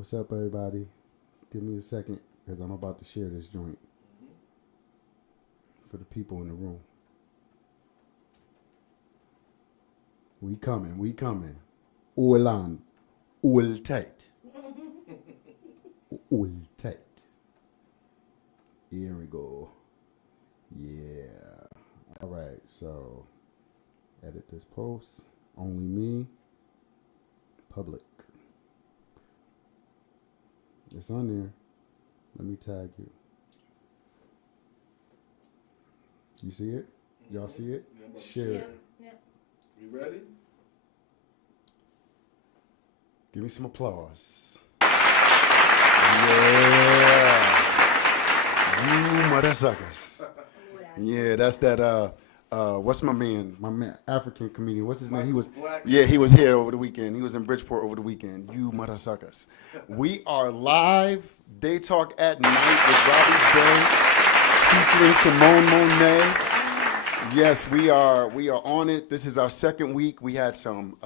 What's up, everybody? Give me a second because I'm about to share this joint for the people in the room. We coming, we coming. All on, all tight. All tight. Here we go. Yeah. All right, so edit this post. Only me. Public. It's on there. Let me tag you. You see it? Y'all see it? Yeah, Share it. Yeah. You ready? Give me some applause. Yeah. You mother suckers. Yeah, that's that what's my man, African comedian. What's his name? He was Blackson. he was here over the weekend. He was in Bridgeport over the weekend. You mother suckers. We are live, Day Talk at Night with Robbie Day, featuring Simone Monet. Yes, we are on it. This is our second week. We had some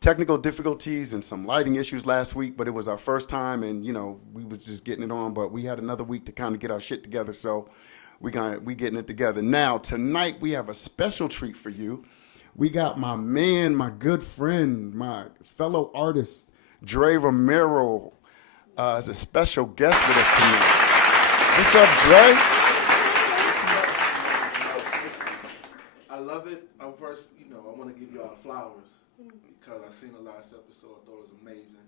technical difficulties and some lighting issues last week, but it was our first time, and we was just getting it on. But we had another week to kind of get our shit together, so we getting it together. Now tonight we have a special treat for you. We got my man, my good friend, my fellow artist, Dre Romero, as a special guest with us tonight. What's up, Dre? I love it. First, I want to give y'all flowers because I seen the last episode. I thought it was amazing.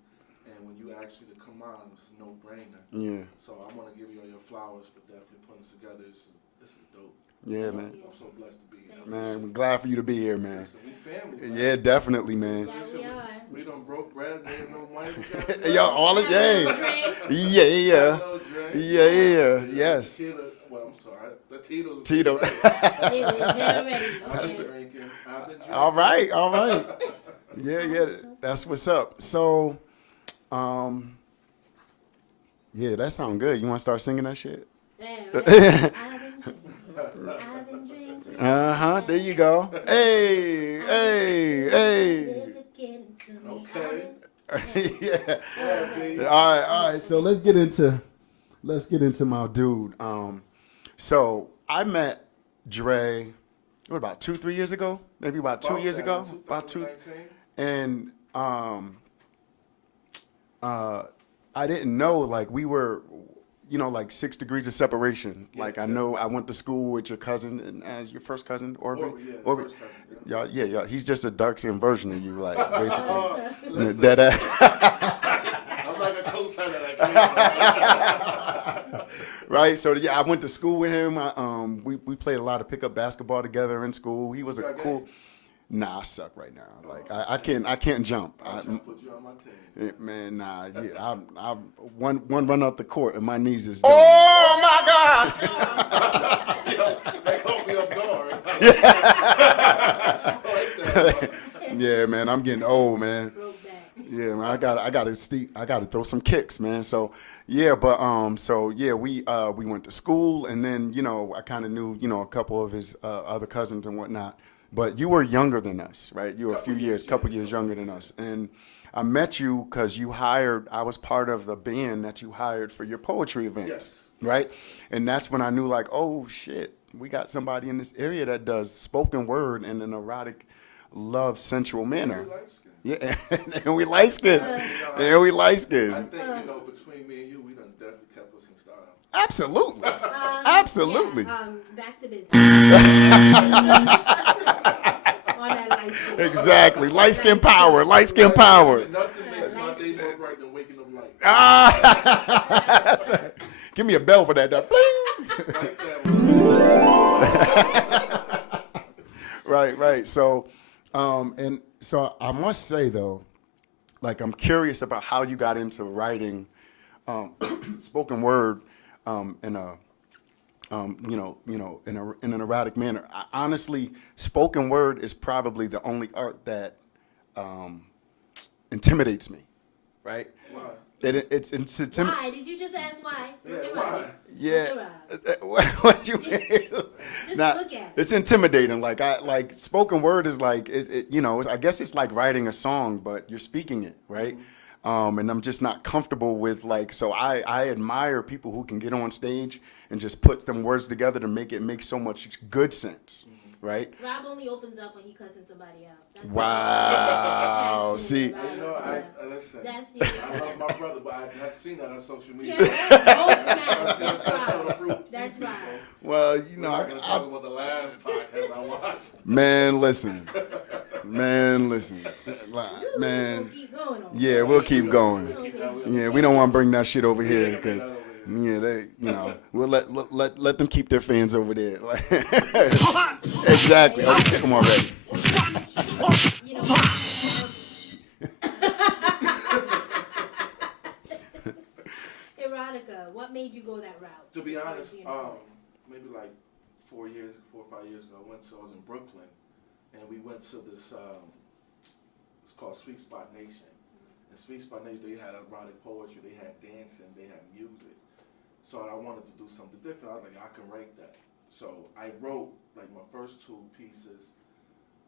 And when you asked me to come on, it was a no-brainer. Yeah. So I want to give y'all your flowers for definitely putting this together. This is dope. Yeah, man. I'm so blessed to be here. Man, we're glad for you to be here, man. Listen, we family. Man. Yeah, definitely, man. Yeah, we are. We done broke bread, made no money together. Yo, all of yeah. Yeah. Hello, Dre. Yeah. Yes. Well, I'm sorry. The Tito's. Tito. It was already. I've Okay. been drinking. I've been drinking. All right. Yeah. That's what's up. So, yeah, that sounds good. You want to start singing that shit? I've been drinking. There you go. Hey. Okay. Yeah. Yeah, baby. All right. So let's get into my dude. So I met Dre, what, about 2-3 years ago? Maybe about 2 years ago. About 2. 2019. And I didn't know, like, we were, like 6 degrees of separation. Like, I know I went to school with your cousin, and as your first cousin, Orby. Orby, first cousin, Yeah. He's just a dark-skinned version of you, like, basically. Listen, That, I'm like a co-signer that right? So, yeah, I went to school with him. We played a lot of pickup basketball together in school. He was a cool... Nah, I suck right now. Like, I can't jump. I'm trying to put you on my team. Man, nah, yeah, I'm one run up the court and my knees is done. Oh my God! Yo, they caught me off guard. Yeah, man, I'm getting old, man. Broke back. Yeah, man, I gotta throw some kicks, man. So yeah, but we went to school, and then I kind of knew a couple of his other cousins and whatnot. But you were younger than us, right? You were couple years younger than us, and I met you because I was part of the band that you hired for your poetry events, Yes. right? And that's when I knew, like, oh shit, we got somebody in this area that does spoken word in an erotic, love, sensual manner. Yeah, and we light skinned. And we light I skinned. think, between me and you, we done definitely kept us in style. Absolutely. Absolutely. Yeah, back to business. On that light skin. Exactly. Light skin power. Light skin power. Nothing makes my day more bright than waking up light. Give me a bell for that. Bling. Like that. Right. So, so I must say though, like, I'm curious about how you got into writing spoken word in a in an erotic manner. Honestly, spoken word is probably the only art that intimidates me, right? Why? It's intimidating. Why? Did you just ask why? Yeah, Look why? around. Yeah. Look around. What you mean? Just Nah, look at it. it's intimidating. Like spoken word is like I guess it's like writing a song, but you're speaking it, right? And I'm just not comfortable with like, so I admire people who can get on stage and just put them words together to make it make so much good sense, right? Rob only opens up when he cussing somebody out. That's Wow. See, You know, listen. That's the I love my brother, but I have seen that on social media. yeah, don't I've snap. seen him cuss out the fruit. That's right. well, you know, We're not gonna talk about the last podcast I watched. man, listen, man, We'll man. keep going on. Yeah, we'll keep going. Yeah, we don't want to bring that shit over here Yeah, because, bring that over yeah, they, you know, we'll let them keep their fans over there. Like, exactly. Oh, we took them already. You know, erotica. What made you go that route? To be as far as honest, being a- maybe like 4 or 5 years ago, I was in Brooklyn, and we went to this. It's called Sweet Spot Nation. And Sweet Spot Nation, they had erotic poetry, they had dancing, they had music. So I wanted to do something different. I was like, I can write that. So I wrote like my first 2 pieces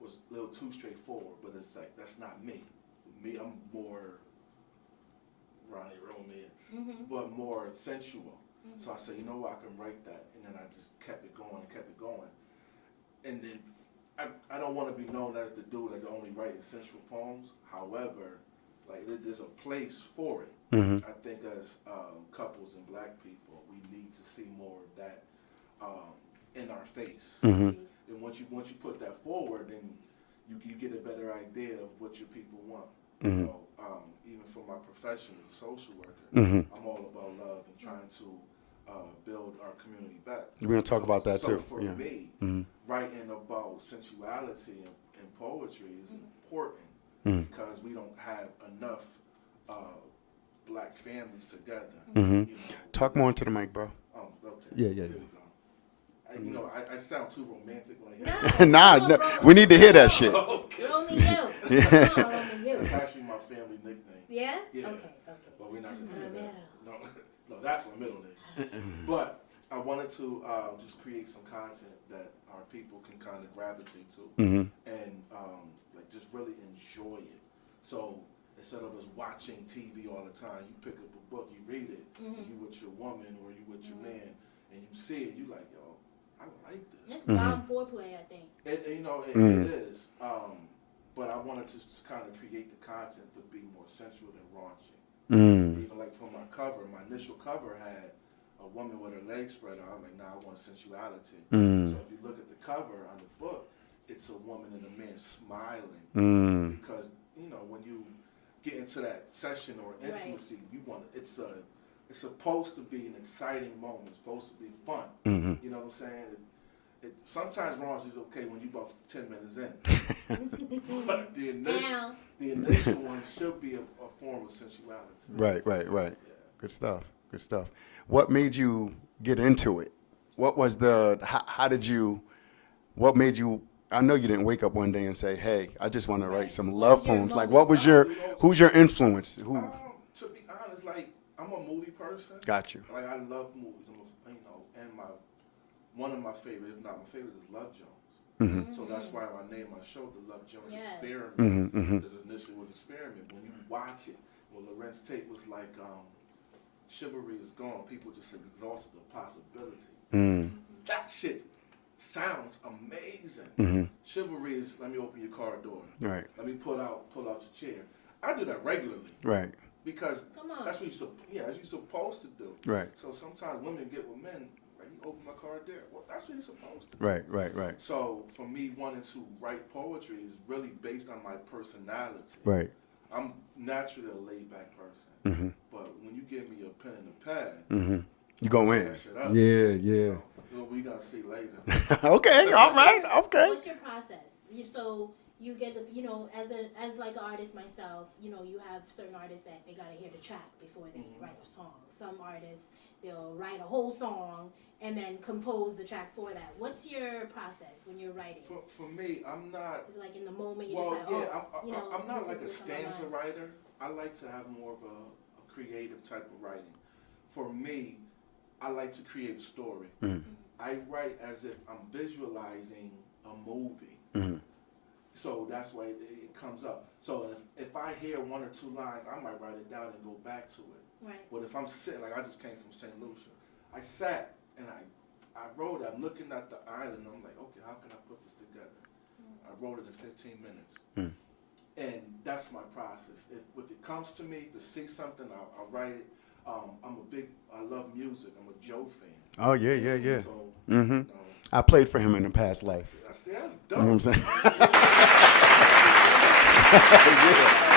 was a little too straightforward, but it's like that's not me. Me, I'm more Ronnie romance, but more sensual. So I said, you know what, I can write that, and then I just kept it going, and then I don't want to be known as the dude that's only writing sensual poems. However, like there's a place for it. I think as couples and black people, we need to see more of that in our face. And once you put that forward, then you get a better idea of what your people want. You know, even for my profession as a social worker, I'm all about love and trying to build our community back. We're gonna talk about that So too. for Yeah. me, writing about sensuality and poetry is important because we don't have enough black families together. You know. Talk more into the mic, bro. Oh, okay. Yeah. There we go. You know, I sound too romantic like No, Nah, come no, on, bro. we need to hear that shit. Okay. Roman you. Come on, Roman you. It's actually my family nickname. Yeah? Yeah. Okay. But we're not going to say Romero. that. No, that's my middle name. But I wanted to just create some content that our people can kind of gravitate to and like just really enjoy it. So instead of us watching TV all the time, you pick up a book, you read it, and you with your woman or you with your man, and you see it, you like, yo, I like this. It's bomb foreplay, I think. It it is. But I wanted to just kind of create the content to be more sensual than raunchy. Even like for my cover, my initial cover had a woman with her legs spread out. I was like, nah, I want sensuality. So if you look at the cover on the book, it's a woman and a man smiling. Because, you know, when you get into that session or intimacy, you want it's supposed to be an exciting moment. It's supposed to be fun. You know what I'm saying? Sometimes raunchy is okay when you about 10 minutes in. But the initial one should be a form of sensuality. Right. Good stuff. What made you get into it? What was what made you, I know you didn't wake up one day and say, hey, I just want to write some love poems. Like, who's your influence? Who? To be honest, like, I'm a movie person. Got you. Like, I love movies. And one of my favorite, if not my favorite, is Love Jones. So that's why I named my show The Love Jones Experiment. Because initially it was experiment. When you watch it, when Lorenz Tate was like, chivalry is gone, people just exhausted the possibility. That shit sounds amazing. Chivalry is, let me open your car door. Right. Let me pull out your chair. I do that regularly. Right. Because Come on. that's what you're supposed to do. Right. So sometimes women get with men, like, you open my car there. Well, that's what you're supposed to do. Right. So for me, wanting to write poetry is really based on my personality. Right. I'm naturally a laid back person. But when you give me a pen and a pad, You go in. that shit up. Yeah. We gotta see later. Okay. All right. Okay. What's your process? So you get the, as like an artist myself, you have certain artists that they gotta hear the track before they write a song. Some artists, they'll write a whole song and then compose the track for that. What's your process when you're writing? For me, I'm not. Is it like in the moment you're Well, just like, yeah, I'm not like a this is what's on my stanza mind. writer. I like to have more of a creative type of writing. For me, I like to create a story. I write as if I'm visualizing a movie. So that's why it comes up. So if I hear one or two lines, I might write it down and go back to it. Right. But if I'm sitting, like I just came from St. Lucia, I sat and I wrote it. I'm looking at the island. I'm like, okay, how can I put this together? I wrote it in 15 minutes. And that's my process. If it comes to me to see something, I'll write it. I love music. I'm a Joe fan. Oh, yeah, yeah, yeah. So, Mm-hmm. you know, I played for him in a past life. that's You dope. know what I'm saying?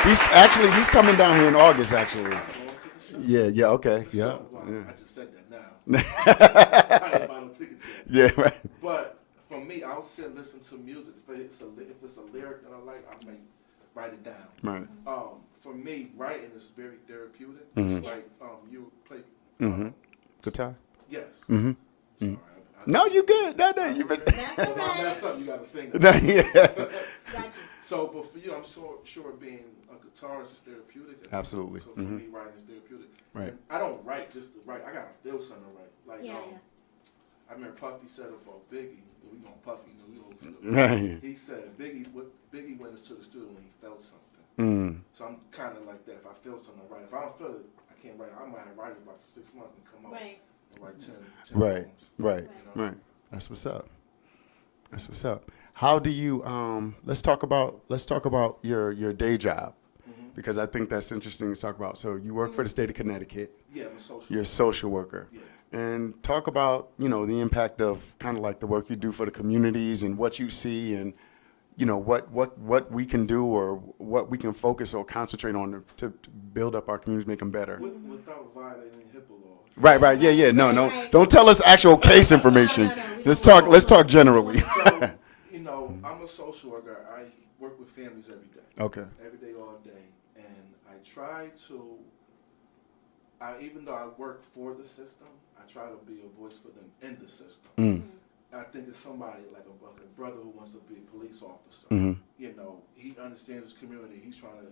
Yeah. He's coming down here in August, actually. I'm going to the show. Yeah, yeah, okay. Yeah. So, well, Yeah. I just said that now. I didn't buy no tickets yet. Yeah, right. But for me, I'll sit and listen to music. If it's a lyric that I like, I may write it down. Right. For me, writing is very therapeutic. Mhm. It's like you play. Mm-hmm. Guitar? Yes. Mm-hmm. Sorry, No, you good. No, you been. That's If I alright. mess up, you gotta sing it. No, yeah. Got you. So, but for you, I'm sure being a guitarist is therapeutic. as well. Absolutely. So for Mhm. me, writing is therapeutic. Right. And I don't write just to write. I gotta feel something to write. Like Yeah, I remember Puffy said about Biggie. We gonna Puffy, you know, we old stuff. Right. He said Biggie went into the studio when he felt something. Mm. So I'm kind of like that. If I feel something, I write. If I don't feel it, I can't write. I might have written about for 6 months and come out Right. and write 10 Right. poems. Right. You know? Right. That's what's up. That's what's up. How do you let's talk about your day job, Mhm. because I think that's interesting to talk about. So you work for the state of Connecticut. Yeah, I'm a social. You're a social worker. Yeah. And talk about, the impact of kind of like the work you do for the communities and what you see, and what we can do or what we can focus or concentrate on to build up our communities, make them better. Without violating HIPAA laws. Right. Yeah. No. Right. Don't tell us actual case information. No, we Let's don't talk. Let's talk generally. So, I'm a social worker. I work with families every day. Okay. Every day, all day. And I try to, even though I work for the system, I try to be a voice for them in the system. Mm. I think it's somebody like a brother who wants to be a police officer. Mhm. He understands his community. He's trying to,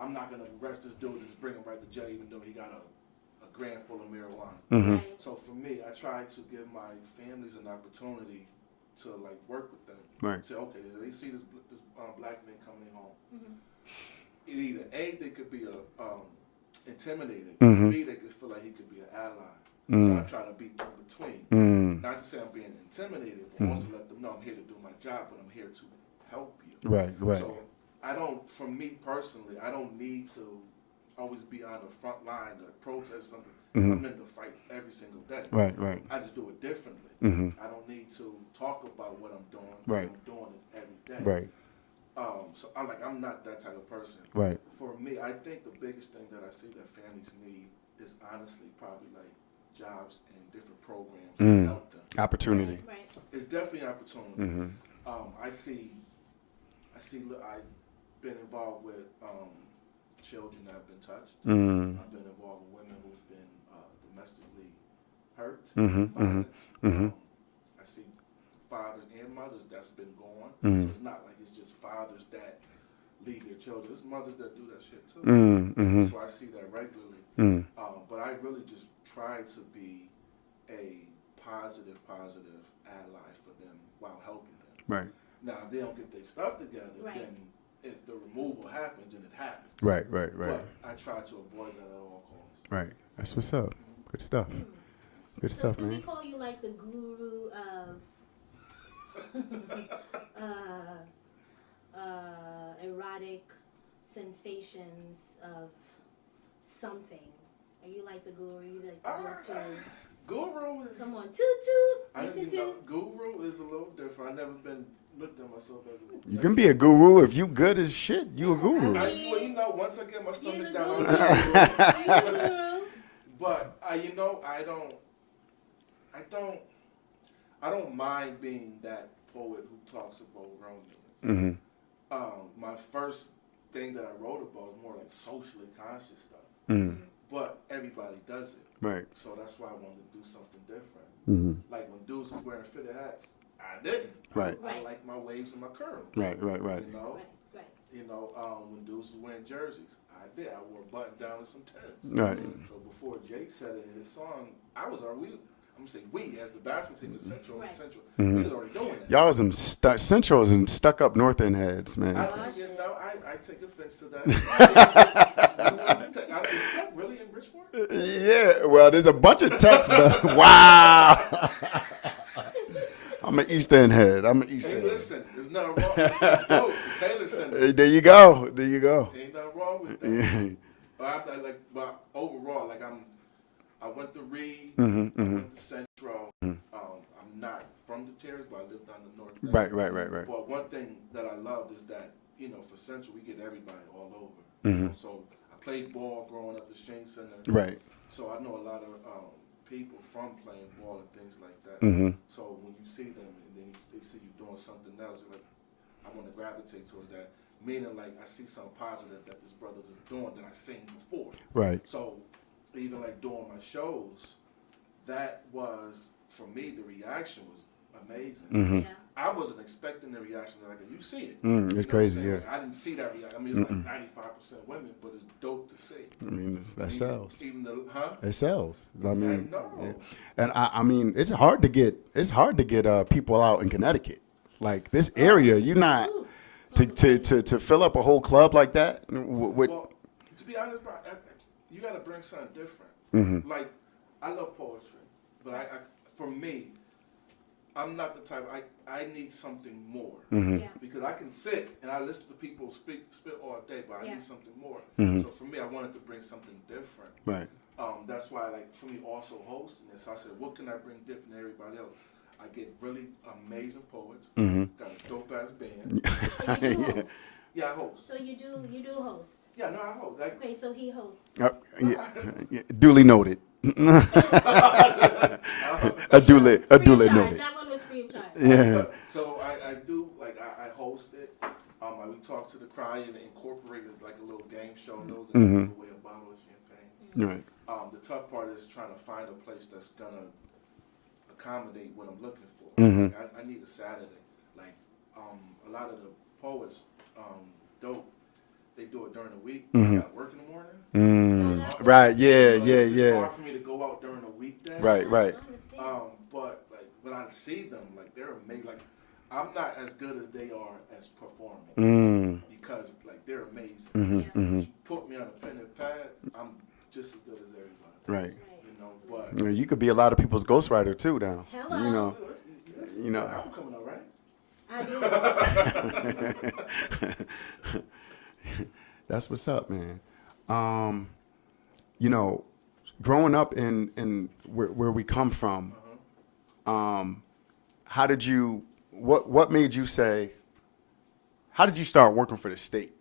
I'm not going to arrest this dude and just bring him right to jail even though he got a grand full of marijuana. Mhm. Right. So for me, I try to give my families an opportunity to like work with them. Right. Say, okay, they see this black man coming home. Mhm. Either A, they could be intimidated. Mhm. B, they could feel like he could be an ally. So Mm. I try to be in between. Mm. Not to say I'm being intimidated, but also let them know I'm here to do my job, but I'm here to help you. Right. So I don't, for me personally, I don't need to always be on the front line to protest something. Mhm. I'm in the fight every single day. Right. Right. I just do it differently. Mhm. I don't need to talk about what I'm doing. Right. I'm doing it every day. Right. So I'm not that type of person. Right. For me, I think the biggest thing that I see that families need is honestly probably like jobs and different programs to Mm. help them. Opportunity. Right. It's definitely an opportunity. Mhm. I've been involved with children that have been touched. Mm. I've been involved with women who's been domestically hurt, Mhm. Mhm. violence. Mhm. I see fathers and mothers that's been gone. Mhm. So it's not like it's just fathers that leave their children. It's mothers that do that shit too. Mm. Mhm. So I see that regularly. Mm. But I really just try to be a positive ally for them while helping them. Right. Now, if they don't get their stuff together, Right. then if the removal happens, then it happens. Right. Right. Right. But I try to avoid that at all costs. Right. That's what's up. Good stuff. Good So stuff, can we man. call you like the guru of erotic sensations of something? Are you like the guru? Are you like the go-to? Guru is. Come on, toot toot. I You can you know, toot. guru is a little different. I've never been looked at myself as a. You can be a guru if you good as shit. You a guru. Well, once I get my You're stomach the down, guru. I'll be a guru. You're the guru. But I don't mind being that poet who talks about romance. Mhm. My first thing that I wrote about was more like socially conscious stuff. Mhm. But everybody does it, Right. so that's why I wanted to do something different. Mhm. Like when dudes was wearing fitted hats, I didn't. Right. I like my waves and my curls. Right. Right. Right. You know. Right. When dudes was wearing jerseys, I did. I wore a button down and some Timbs. Right. So before Jake said it in his song, I'm I'm gonna say we as the basketball team is Central. Right. Central. Mm-hmm. We was already doing that. Y'all some Centrals and stuck up North End heads, man. I take offense to that. Is Tech really in Bridgeport? Yeah, well, there's a bunch of texts, but wow. I'm an East End head. I'm an East Hey, End. listen, there's nothing wrong with that. The Taylor Center. There you go. There you go. Ain't nothing wrong with that. Yeah. But overall, like I went to Reed, Mhm, I mhm. went to Central. I'm not from the Terrace, but I lived on the North End. Right. Well, one thing that I loved is that, for Central, we get everybody all over. Mhm. So I played ball growing up at Shane Center. Right. So I know a lot of people from playing ball and things like that. Mhm. So when you see them and then they see you doing something else, like I want to gravitate towards that. Meaning, like I see something positive that this brother is doing that I've seen before. Right. So even like doing my shows, that was for me the reaction was amazing. Mhm. Yeah. I wasn't expecting the reaction that you see it. It's You know what I'm crazy, saying? yeah. Like, I didn't see that reaction. I mean, it's like 95% women, but it's dope to see. I mean, that sells. Even the It sells. I mean, know. yeah. And I mean, it's hard to get people out in Connecticut, like this area. You're not Ooh. to fill up a whole club like that. With, Well, to be honest, bro, you got to bring something different. Mhm. Like, I love poetry, but for me, I'm not the type. I need something more Mhm. Yeah. because I can sit and I listen to people spit all day, but I Yeah. need something more. Mhm. So for me, I wanted to bring something different. Right. That's why, like, for me, also hosting this, I said, what can I bring different than everybody else? I get really amazing poets, Mhm. got a dope ass band. So you do Yeah. host. Yeah, I host. So you do host. Yeah, no, I host. Like, Okay, so he hosts. Yeah. Duly noted. a duly Free of charge. noted. That one was free of charge. Yeah. So I do, like, I host it. We talk to the crowd and incorporate it like a little game show. Know that Mhm. give away a bottle of champagne. Right. The tough part is trying to find a place that's gonna accommodate what I'm looking for. Mhm. Like, I need a Saturday. Like, a lot of the poets, dope. They do it during the week. Mhm. They got work in the morning. Right. Yeah. So Yeah. It's Yeah. hard for me to go out during the weekday. Right. I Right. understand. But like when I see them, like they're amazing. Like I'm not as good as they are as performing Mm. because like they're amazing. Mhm. Yeah. Mhm. You put me on a pen and pad, I'm just as good as everybody. Right. Right. But You could be a lot of people's ghostwriter too now. Hello. You know. listen, You know. I'm coming up, right? I do. That's what's up, man. Growing up in where we come from, how did you? What made you say? How did you start working for the state?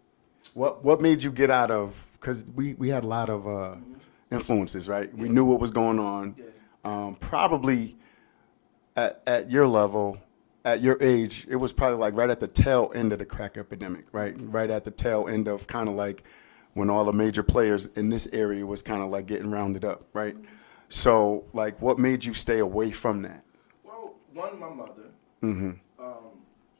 What made you get out of? Because we had a lot of influences, right? We knew what was going on. Yeah. Probably at your level, at your age, it was probably like right at the tail end of the crack epidemic, right? Right at the tail end of kind of like when all the major players in this area was kind of like getting rounded up, right? So, like, what made you stay away from that? Well, one, my mother. Mm-hmm.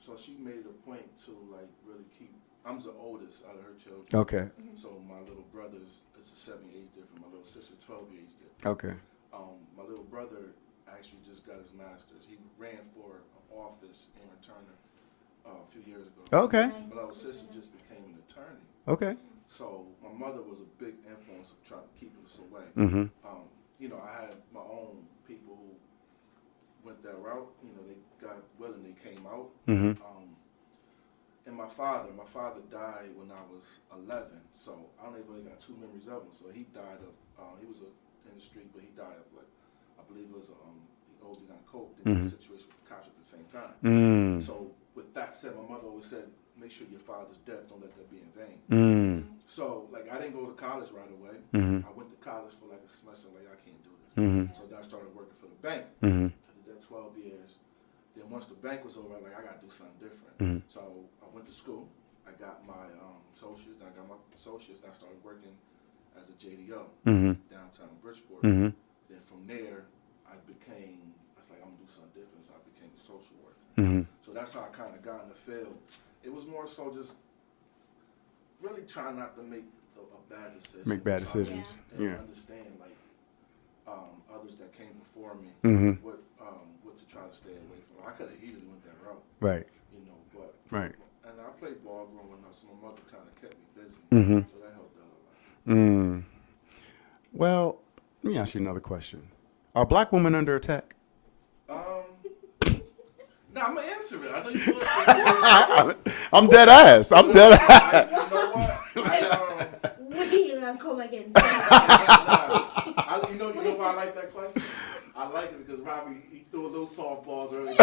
So she made a point to like really keep. I'm the oldest out of her children. Okay. So my little brother's it's a 7 years different. My little sister 12 years different. Okay. My little brother actually just got his master's. He ran for an office in Turner a few years ago. Okay. My little sister just became an attorney. Okay. So my mother was a big influence of trying to keep us away. Mm-hmm. I had my own people who went that route. They got willing, they came out. Mm-hmm. And my father died when I was 11. So I don't really got two memories of him. So he died of, he was in the street, but he died of like, I believe it was he OD'd on coke. They had a situation with the cops at the same time. Mm. So with that said, my mother always said, make sure your father's death, don't let that be in vain. Mm. So like I didn't go to college right away. Mm-hmm. I went to college for like a semester, like I can't do this. Mm-hmm. So then I started working for the bank. Mm-hmm. I did that 12 years. Then once the bank was over, I gotta do something different. Mhm. So I went to school. I got my associates. I started working as a JDO Mm-hmm. downtown Bridgeport. Mm-hmm. Then from there, I was like, I'm gonna do something different. So I became a social worker. Mm-hmm. So that's how I kind of got in the field. It was more so just really trying not to make a bad decision. Make bad Trying to- decisions. and Yeah. understand like others that came before me what to try to stay away from. I could have easily went that route, Right. you know, but Right. and I played ball growing up, so my mother kind of kept me busy, Mm-hmm. so that helped out a lot. Mm. Well, let me ask you another question. Are black women under attack? Now I'm gonna answer it. I know you want to. I'm dead ass. I'm dead ass. You know what? We love come again. You know why I like that question? I like it because Robbie he threw a little softballs earlier.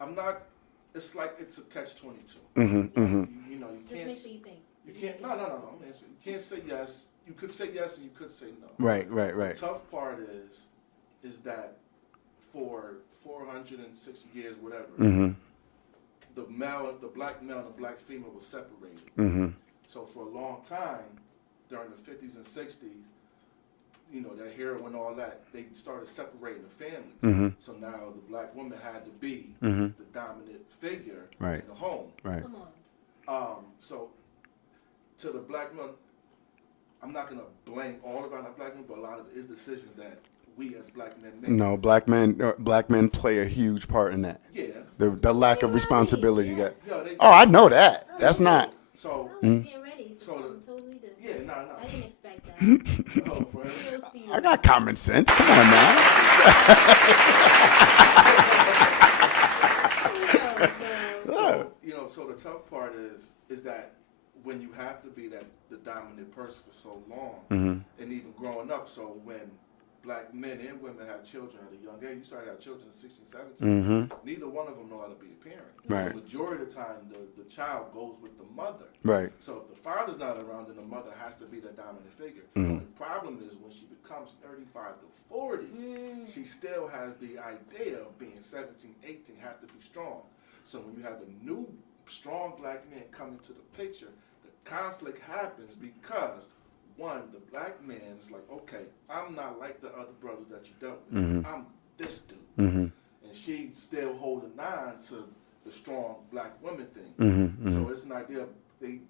I'm not. It's like it's a catch-22. Mm-hmm. Mm-hmm. You know, you Just can't. make sure you think. You can't. No. I'm answering. You can't say yes. You could say yes and you could say no. Right. The tough part is that for 460 years, whatever, Mm-hmm. the black male and the black female was separated. Mm-hmm. So for a long time, during the 50s and 60s, you know, that heroin and all that, they started separating the families. Mm-hmm. So now the black woman had to be Mm-hmm. the dominant figure Right. in the home. Right. Come on. So to the black man, I'm not gonna blame all of our black men, but a lot of it is decisions that we as black men make. No, black men play a huge part in that. Yeah. The lack of responsibility that. Yeah, they, Oh, I know that. That's not. So I was getting ready for So something totally different. yeah, no. I didn't expect that. Oh, for him. Kudos to you. I got common sense. Come on now. So, you know, so the tough part is that when you have to be the dominant person for so long, Mm-hmm. and even growing up, so when black men and women have children at a young age, you start to have children at 16, 17, Mm-hmm. neither one of them know how to be a parent. Right. The majority of the time, the child goes with the mother. Right. So if the father's not around, then the mother has to be the dominant figure. Mhm. The problem is when she becomes 35 to 40, she still has the idea of being 17, 18, have to be strong. So when you have a new strong black man come into the picture, the conflict happens because one, the black man is like, okay, I'm not like the other brothers that you dealt with. Mhm. I'm this dude. Mm-hmm. And she's still holding on to the strong black woman thing. Mm-hmm. So it's an idea of the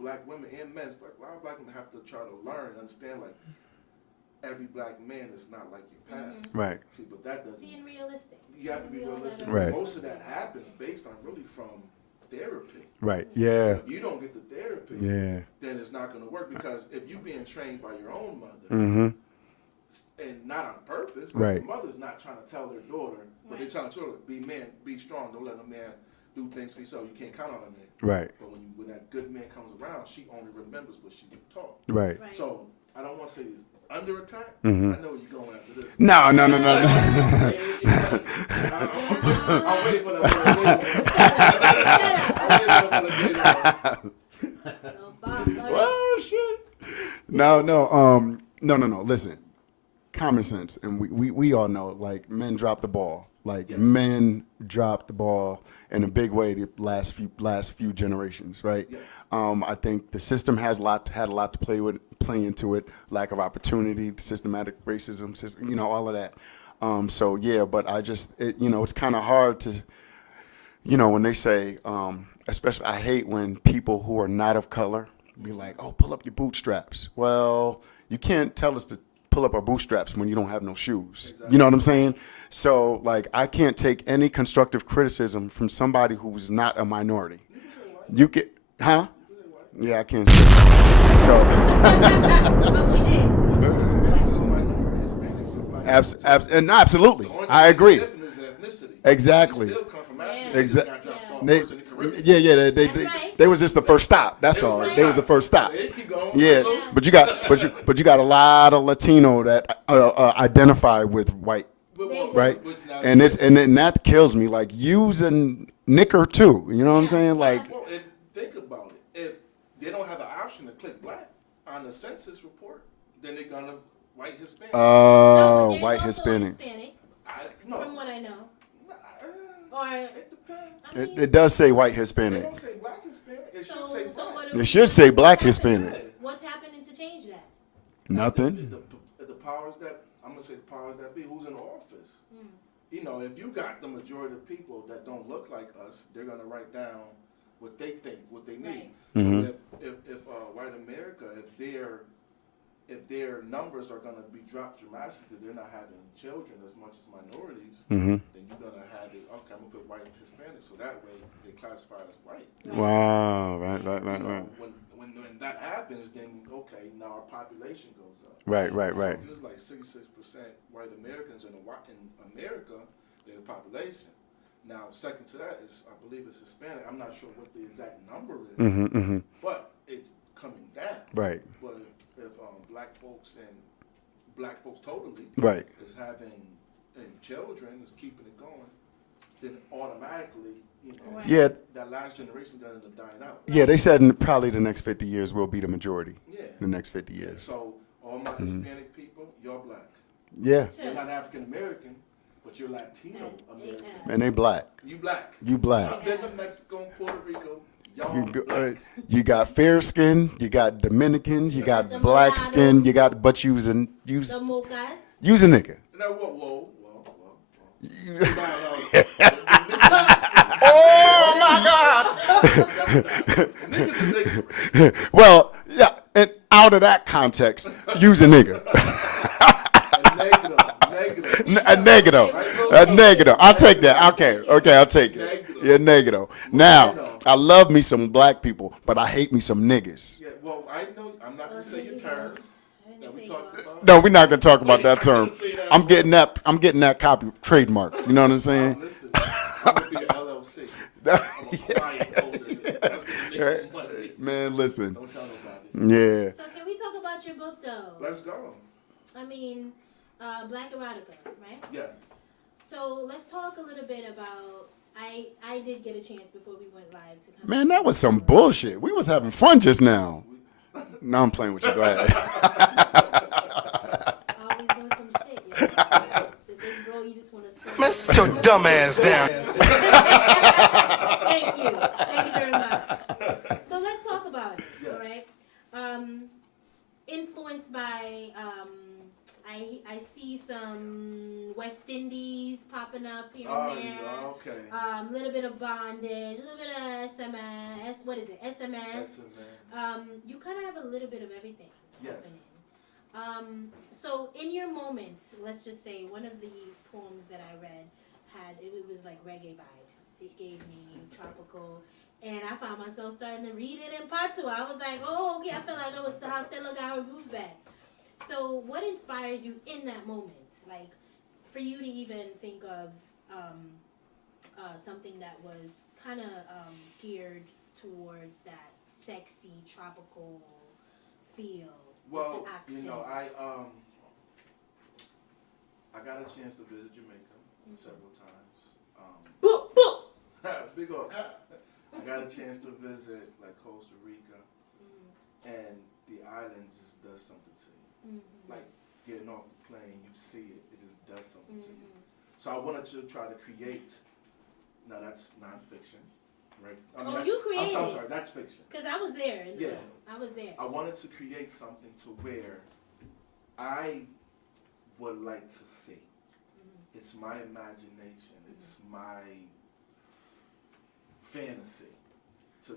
black women and men, a lot of black women have to try to learn, understand like every black man is not like your past. Right. See, but that doesn't. Being realistic. You have to be realistic. Right. Most of that happens based on really from therapy. Right. Yeah. If you don't get the therapy, Yeah. then it's not going to work because if you're being trained by your own mother Mm-hmm. and not on purpose, Right. the mother's not trying to tell their daughter, but they're trying to tell her, be man, be strong, don't let a man do things for yourself. You can't count on a man. Right. But when that good man comes around, she only remembers what she was taught. Right. Right. So I don't want to say it's under attack. Mhm. I know where you're going after this. No. I'm waiting for the Oh, Bob, all right. Oh shit. No. No. Listen, common sense, and we all know, like, men drop the ball. Like, Yes. men drop the ball in a big way the last few generations, right? Yes. I think the system had a lot to play into it. Lack of opportunity, systematic racism, all of that. So yeah, but I just it's kind of hard to, when they say, especially I hate when people who are not of color be like, oh, pull up your bootstraps. Well, you can't tell us to pull up our bootstraps when you don't have no shoes. Exactly. You know what I'm saying? So, like, I can't take any constructive criticism from somebody who's not a minority. You get, huh? Yeah, I can't say that. So, But we did. and absolutely, I agree. Exactly. Still come from Africa. Yeah. They just got dropped off They, first in the Caribbean. yeah, That's right. they was just the first stop. That's all. They was the first stop. They keep going. Yeah, but you got a lot of Latino that identify with white, right? And then that kills me. Like, use a knicker too. You know what I'm saying? Like, Well, and think about it. If they don't have an option to click black on the census report, then they're gonna white Hispanic. No, but there's white also Hispanic. No, From what I know. Or, it depends. I mean, It does say white They Hispanic. don't say black Hispanic. It should so say what black. do It should say black what's happening- Hispanic. What's happening to change that? Nothing. The powers that I'm gonna say the powers that be, who's in office. If you got the majority of people that don't look like us, they're gonna write down what they think, what they need. Right. So if white America, if their numbers are going to be dropped dramatically, they're not having children as much as minorities, then you're going to have it, okay, I'm going to put white and Hispanic, so that way they classify as white. Wow. Right. You know, when that happens, then, okay, now our population goes up. Right. So if it was like 66% white Americans in America, they're the population. Now, second to that is, I believe it's Hispanic. I'm not sure what the exact number is, but it's coming down. Right. But if black folks totally Right. is having children, is keeping it going, then automatically, you know, Right. Yeah. that last generation is going to end up dying out. Yeah. They said in probably the next 50 years will be the majority. Yeah. The next 50 years. So all my Hispanic people, you're black. Yeah. You're not African American, but you're Latino American. And they black. You black. You black. I've been to Mexico and Puerto Rico. Y'all black. You got fair skin, you got Dominicans, you got The black mulattoes. skin, you got, but you's a The mochas. nigga. Now, whoa. Oh my God! Niggas are Well, yeah, and out of that context, you's a nigga. A negative. I'll take that. Okay, I'll take it. Yeah, negative. Now, I love me some black people, but I hate me some niggas. Yeah, well, I know. I'm not gonna say your term that we talked about. No, we're not gonna talk about that term. I'm getting that copy trademark. You know what I'm saying? Listen, I'm gonna be an LLC. I'm a client holder. That's gonna make some money. Man, listen. Don't tell nobody. Yeah. So can we talk about your book though? Let's go. I mean, Black Erotica, right? Yes. So let's talk a little bit about. I did get a chance before we went live to kind Man, that was some bullshit. We was having fun just now. No, I'm playing with you. Go ahead. Always doing some shit. Yeah. The big bro, you just want to. Man, sit your dumb ass down. Thank you very much. So let's talk about it. Yes. All right. Influenced by I see some West Indies popping up here Oh, and there. yeah, okay. Little bit of bondage, a little bit of SMS. What is it? SMS. That's it, man. You kind of have a little bit of everything Yes. happening. So in your moments, let's just say one of the poems that I read it was like reggae vibes. It gave me tropical, and I found myself starting to read it in Patois. I was like, oh, okay, I felt like I was still got her groove back. So what inspires you in that moment? Like for you to even think of something that was kind of geared towards that sexy tropical feel. Well, with the you know, accent. I got a chance to visit Jamaica several times. Boop, boop. Big up. I got a chance to visit like Costa Rica, and the island just does something to you. Like getting off the plane, you see it, it just does something to you. So I wanted to try to create. Now that's nonfiction, right? You created I'm it. sorry, that's fiction. Because I was there. Yeah. I was there. I wanted to create something to where I would like to see. It's my imagination. It's my fantasy to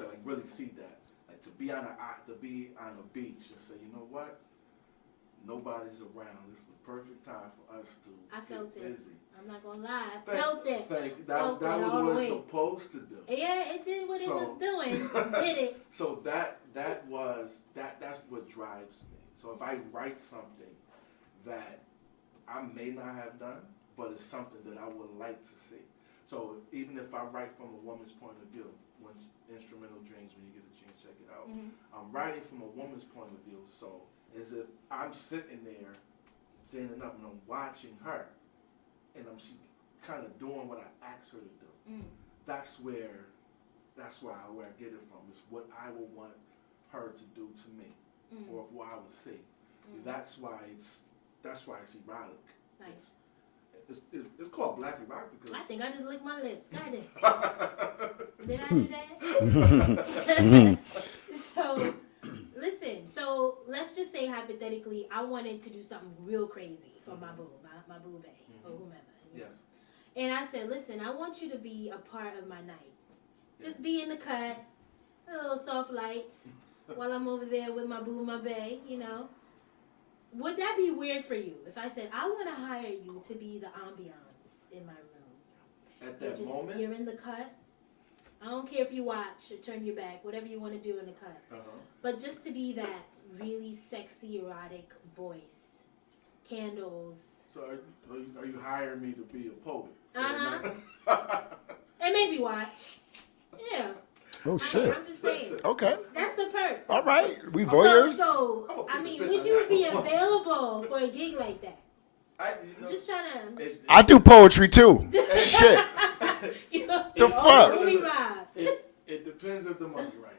like really see that. Like to be on a beach and say, you know what? Nobody's around. This is the perfect time for us to I felt get it. busy. I'm not gonna lie. I felt it. That Felt was it all what the it's way. supposed to do. Yeah, it did what it was doing. It did it. So that's what drives me. So if I write something that I may not have done, but it's something that I would like to see. So even if I write from a woman's point of view, when Instrumental Dreams, when you get a chance, check it out. I'm writing from a woman's point of view. So as if I'm sitting there, standing up, and I'm watching her, and she's kind of doing what I asked her to do. That's where I get it from. It's what I would want her to do to me, or what I would see. That's why it's erotic. Nice. It's called Black Erotica. I think I just licked my lips. Got it. Did I do that? So, listen. So let's just say hypothetically, I wanted to do something real crazy for my boo bae, or whomever. Yes. And I said, listen, I want you to be a part of my night. Just be in the cut, a little soft lights, while I'm over there with my boo, my bae, you know. Would that be weird for you if I said, I want to hire you to be the ambiance in my room? At that moment, You're in the cut. I don't care if you watch or turn your back, whatever you want to do in the cut. But just to be that really sexy, erotic voice, candles. So are you hiring me to be a poet? And maybe watch. Yeah. Oh shit. I'm just saying. Okay. That's the perk. All right. We voyeurs. So I mean, would you be available for a gig like that? I'm Just trying to. I do poetry too. Shit. The fuck? It depends if the money right.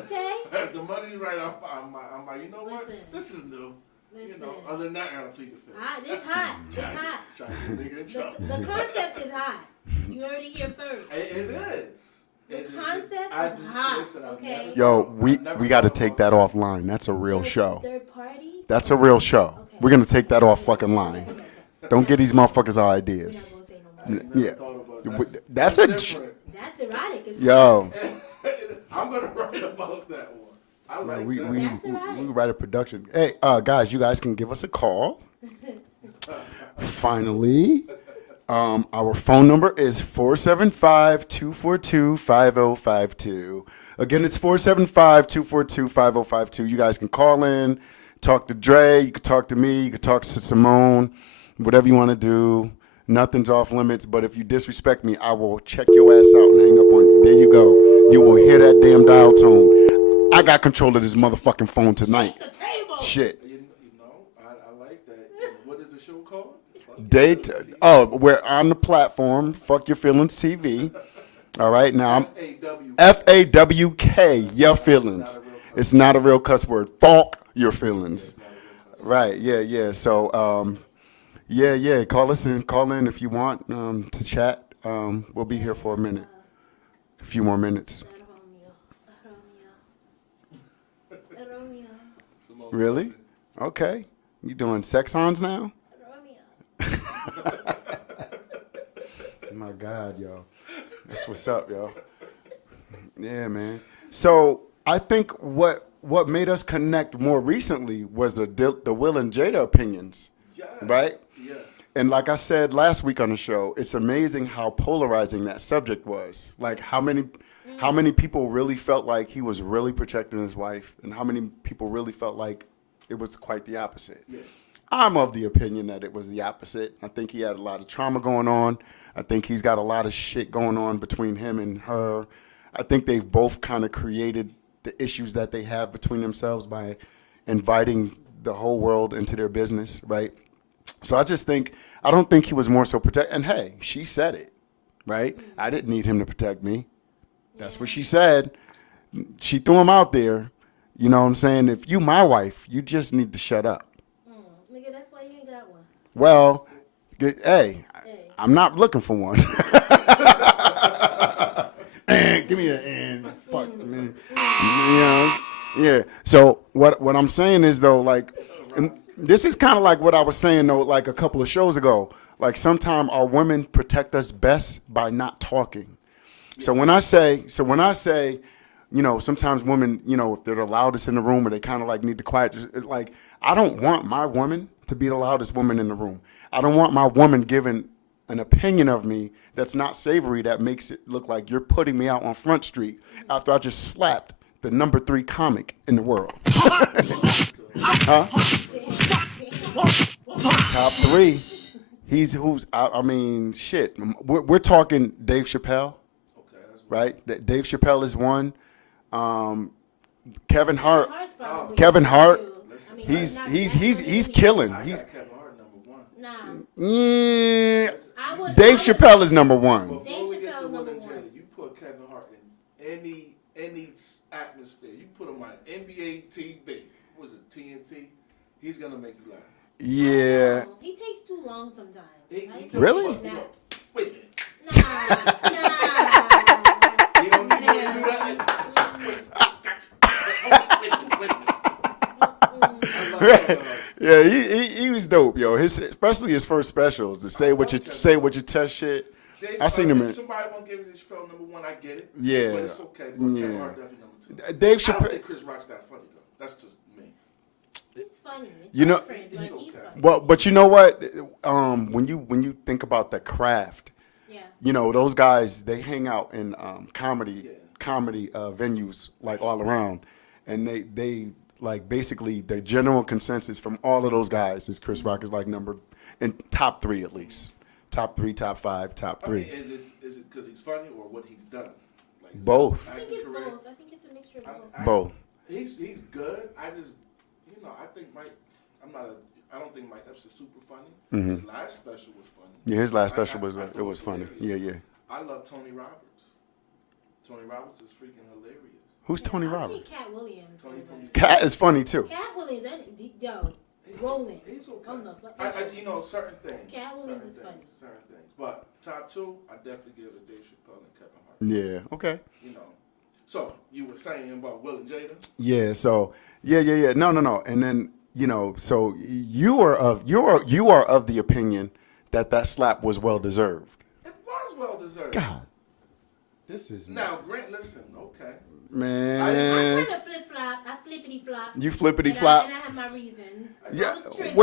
Okay. If the money's right, I'm like, you know what? Listen. This is new. Listen. You know, other than that, I gotta plead the fifth. It's hot. It's hot. Trying to get nigga in trouble. The concept is hot. You heard it here first. It is. The concept is hot. Okay. Yo, we got to take that offline. That's a real show. Third party. That's a real show. Okay. We're gonna take that off fucking line. Don't get these motherfuckers our We're not ideas. gonna say no more. Yeah. That's That's a different. That's erotic. It's yo. I'm gonna write about that one. I like We that. That's erotic. write a production. Hey, guys, you guys can give us a call. Finally, our phone number is 475-242-5052. Again, it's 475-242-5052. You guys can call in, talk to Dre, you can talk to me, you can talk to Simone, whatever you want to do. Nothing's off limits, but if you disrespect me, I will check your ass out and hang up on you. There you go. You will hear that damn dial tone. I got control of this motherfucking phone tonight. the table. Shit. You know, I like that. What is the show called? We're on the platform, Fuck Your Feelings TV. All right, now I'm FAW. FAWK, your feelings. It's not a real cuss word. Fuck your feelings. Right, yeah. So, yeah, call in if you want to chat. We'll be here for a minute. A few more minutes. Romeo. Really? Okay. You doing sex ons now? My God, yo. That's what's up, yo. Yeah, man. So I think what made us connect more recently was the Will and Jada opinions, Yes. right? Yes. And like I said last week on the show, it's amazing how polarizing that subject was. Like how many people really felt like he was really protecting his wife, and how many people really felt like it was quite the opposite. Yeah. I'm of the opinion that it was the opposite. I think he had a lot of trauma going on. I think he's got a lot of shit going on between him and her. I think they've both kind of created the issues that they have between themselves by inviting the whole world into their business, right? So I don't think he was more so protect. And hey, she said it, right? I didn't need him to protect me. That's what she said. She threw him out there. You know what I'm saying? If you my wife, you just need to shut up. Nigga, that's why you ain't got one. Well, hey, I'm not looking for one. Give me an fuck, man. You know? Yeah. So what I'm saying is though, like, and this is kind of like what I was saying though, like a couple of shows ago. Like sometimes our women protect us best by not talking. So when I say, you know, sometimes women, you know, if they're the loudest in the room or they kind of like need to quiet, like I don't want my woman to be the loudest woman in the room. I don't want my woman giving an opinion of me that's not savory, that makes it look like you're putting me out on Front Street after I just slapped the number 3 comic in the world. Huh? Top 3. I mean, shit. We're talking Dave Chappelle, Okay, that's right? Dave Chappelle is one. Kevin Hart. Hart's probably Kevin Hart. too. I mean, He's not- he's killing. I He's got Kevin Hart number 1. Nah. Dave Chappelle is number 1. Before we get Chappelle to Will number and one. Jada, you put Kevin Hart in any atmosphere. You put him on NBA TV. What was it, TNT? He's gonna make you laugh. Yeah. No, he takes too long sometimes. He I think Really? he takes naps. Wait a minute. Nah. You don't need to do that. Wait a minute. I love Kevin Hart. Yeah, he was dope, yo. Especially his first specials, to say what you test shit. I seen him in. If somebody won't give you the Chappelle number 1, I get it. Yeah. But it's okay. But Yeah. Kevin Hart definitely number 2. Dave I don't Chappelle. think Chris Rock's that funny though. That's just me. He's funny. It's You know- different, but he's funny. Well, but you know what? When you think about the craft, Yeah. you know those guys they hang out in comedy Yeah. venues like all around, and they like basically the general consensus from all of those guys is Chris Rock is like number in top 3 at least, top 3, top 5, top 3. I mean, is it because he's funny or what he's done? Like, Both. I think it's both. I think it's a mixture of both. Both. He's good. I just, I think I don't think Mike Epps is super funny. His last special was funny. Yeah, his last special I was thought it was funny. hilarious. Yeah, yeah. I love Tony Roberts. Tony Roberts is freaking hilarious. Who's Tony I'll Roberts? see Cat Williams. Tony over from there. Cat is funny too. Cat Williams, yo, rolling. He's okay. On the fuck- Certain things. Cat Williams certain is things, funny. Certain things. But top 2, I definitely give it Dave Chappelle and Kevin Hart. Yeah. Okay. So you were saying about Will and Jada? Yeah. So yeah. No. And then so you are of the opinion that slap was well deserved. It was well deserved. God, this is Now, Grant, listen, okay. I man. kind of flip flop. I flippity flop. You flippity And flop. I have my reasons. Yeah, I was triggered.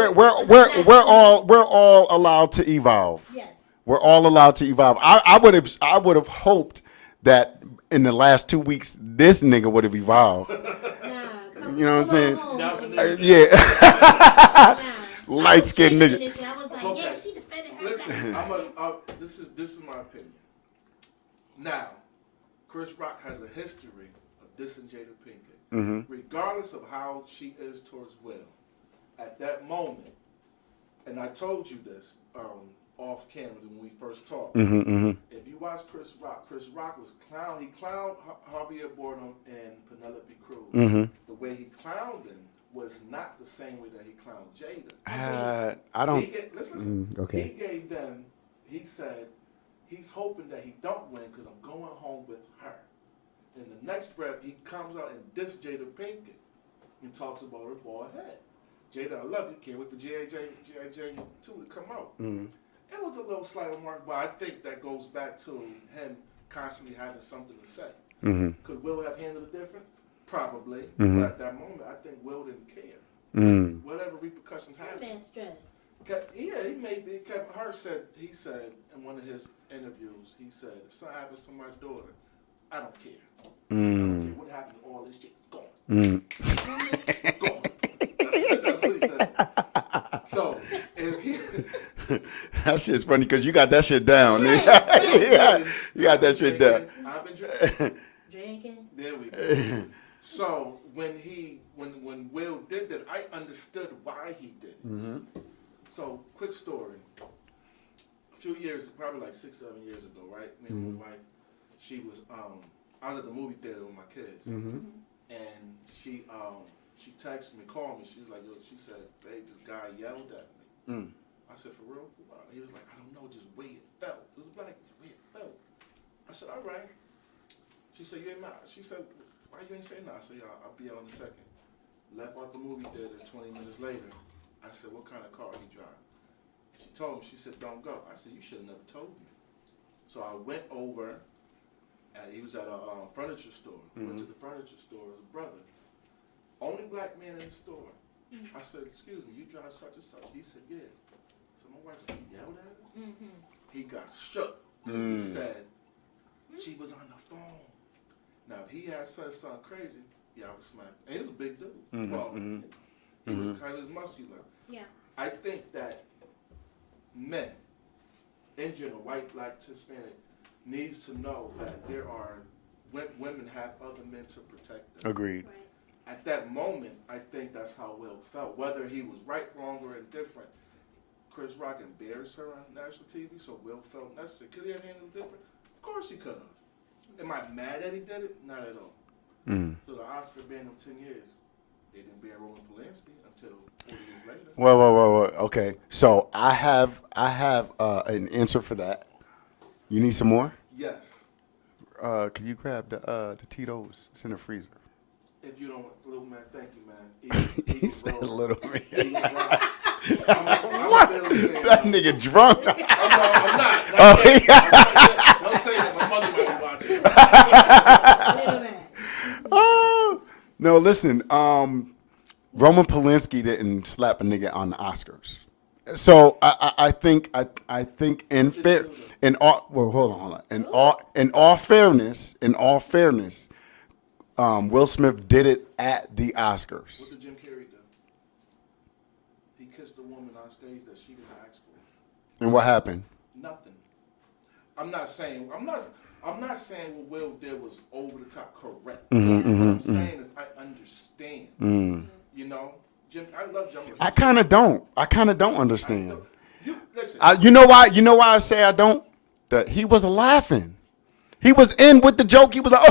we're all allowed to evolve. Yes. We're all allowed to evolve. I would have hoped that in the last 2 weeks this nigga would have evolved. Nah, You know what I'm saying? Now, Yeah. Nah. Light skinned I was nigga. triggered and I was like, Okay. yeah, she defended her. Listen, this is my opinion. Now, Chris Rock has a history of dissing Jada Pinkett, regardless of how she is towards Will. At that moment, and I told you this off camera when we first talked. If you watch Chris Rock was he clowned Javier Bardem and Penelope Cruz. The way he clowned them was not the same way that he clowned Jada. I don't. Listen. okay. He gave them. He said he's hoping that he don't win because I'm going home with her. In the next breath, he comes out and diss Jada Pinkett and talks about her bald head. Jada, I love you. Can't wait for G.I.J. 2 to come out. It was a little slight remark, but I think that goes back to him constantly having something to say. Could Will have handled it different? Probably. But at that moment, I think Will didn't care. Whatever repercussions That happened. man stressed. Yeah, Kevin Hart said in one of his interviews, he said, if something happens to my daughter, I don't care. I don't care what happened to all this shit. It's gone. It's gone. That's what he said. So, if he... That shit's funny because you got that shit down. Right, Yeah, you got that shit down. I've been drinking. Drinking. There we go. So when Will did that, I understood why he did it. So quick story. A few years, probably like 6-7 years ago, right? Me and my wife, she was I was at the movie theater with my kids, and she texted me, called me. She was like, yo, she said, babe, this guy yelled at me. I said, for real? He was like, I don't know, just the way it felt. It was like the way it felt. I said, all right. She said, you ain't mad. She said, why you ain't saying that? I said, yeah, I'll be out in a second. Left out the movie theater 20 minutes later. I said, what kind of car he drive? She told me, she said, don't go. I said, you should have never told me. So I went over, and he was at a furniture store. Went to the furniture store with his brother. Only black man in the store. I said, excuse me, you drive such and such? He said, yeah. So my wife said, he yelled at him? He got shook. He said, she was on the phone. Now, if he had said something crazy, yeah, I would smack him. And he was a big dude. Well, he was kind of muscular. Yeah. I think that men, in general, white, black, Hispanic, needs to know that there are women have other men to protect them. Agreed. Right. At that moment, I think that's how Will felt. Whether he was right, wrong, or indifferent, Chris Rock embarrassed her on national TV, so Will felt necessary. Could he have handled it different? Of course he could have. Am I mad that he did it? Not at all. So the Oscar banned him 10 years. They didn't ban Roman Polanski until 40 years later. Well. Okay. So I have an answer for that. You need some more? Yes. Could you grab the Tito's? It's in the freezer. If you don't want, little man, thank you, man. He said, "Little man." What? a Bills fan. That nigga drunk. I'm not. Oh, yeah. Don't say that. My mother might be watching. Little man. Oh. No, listen. Roman Polanski didn't slap a nigga on the Oscars. So I think in all fairness, Will Smith did it at the What Oscars. did Jim Carrey do? He kissed a woman on stage that she didn't ask for. And what happened? Nothing. I'm not saying what Will did was over the top correct. What I'm saying is I understand. You know, Jim. I love Jim. I kind of don't understand. You listen. You know why? You know why I say I don't? That he was laughing. He was in with the joke. He was like,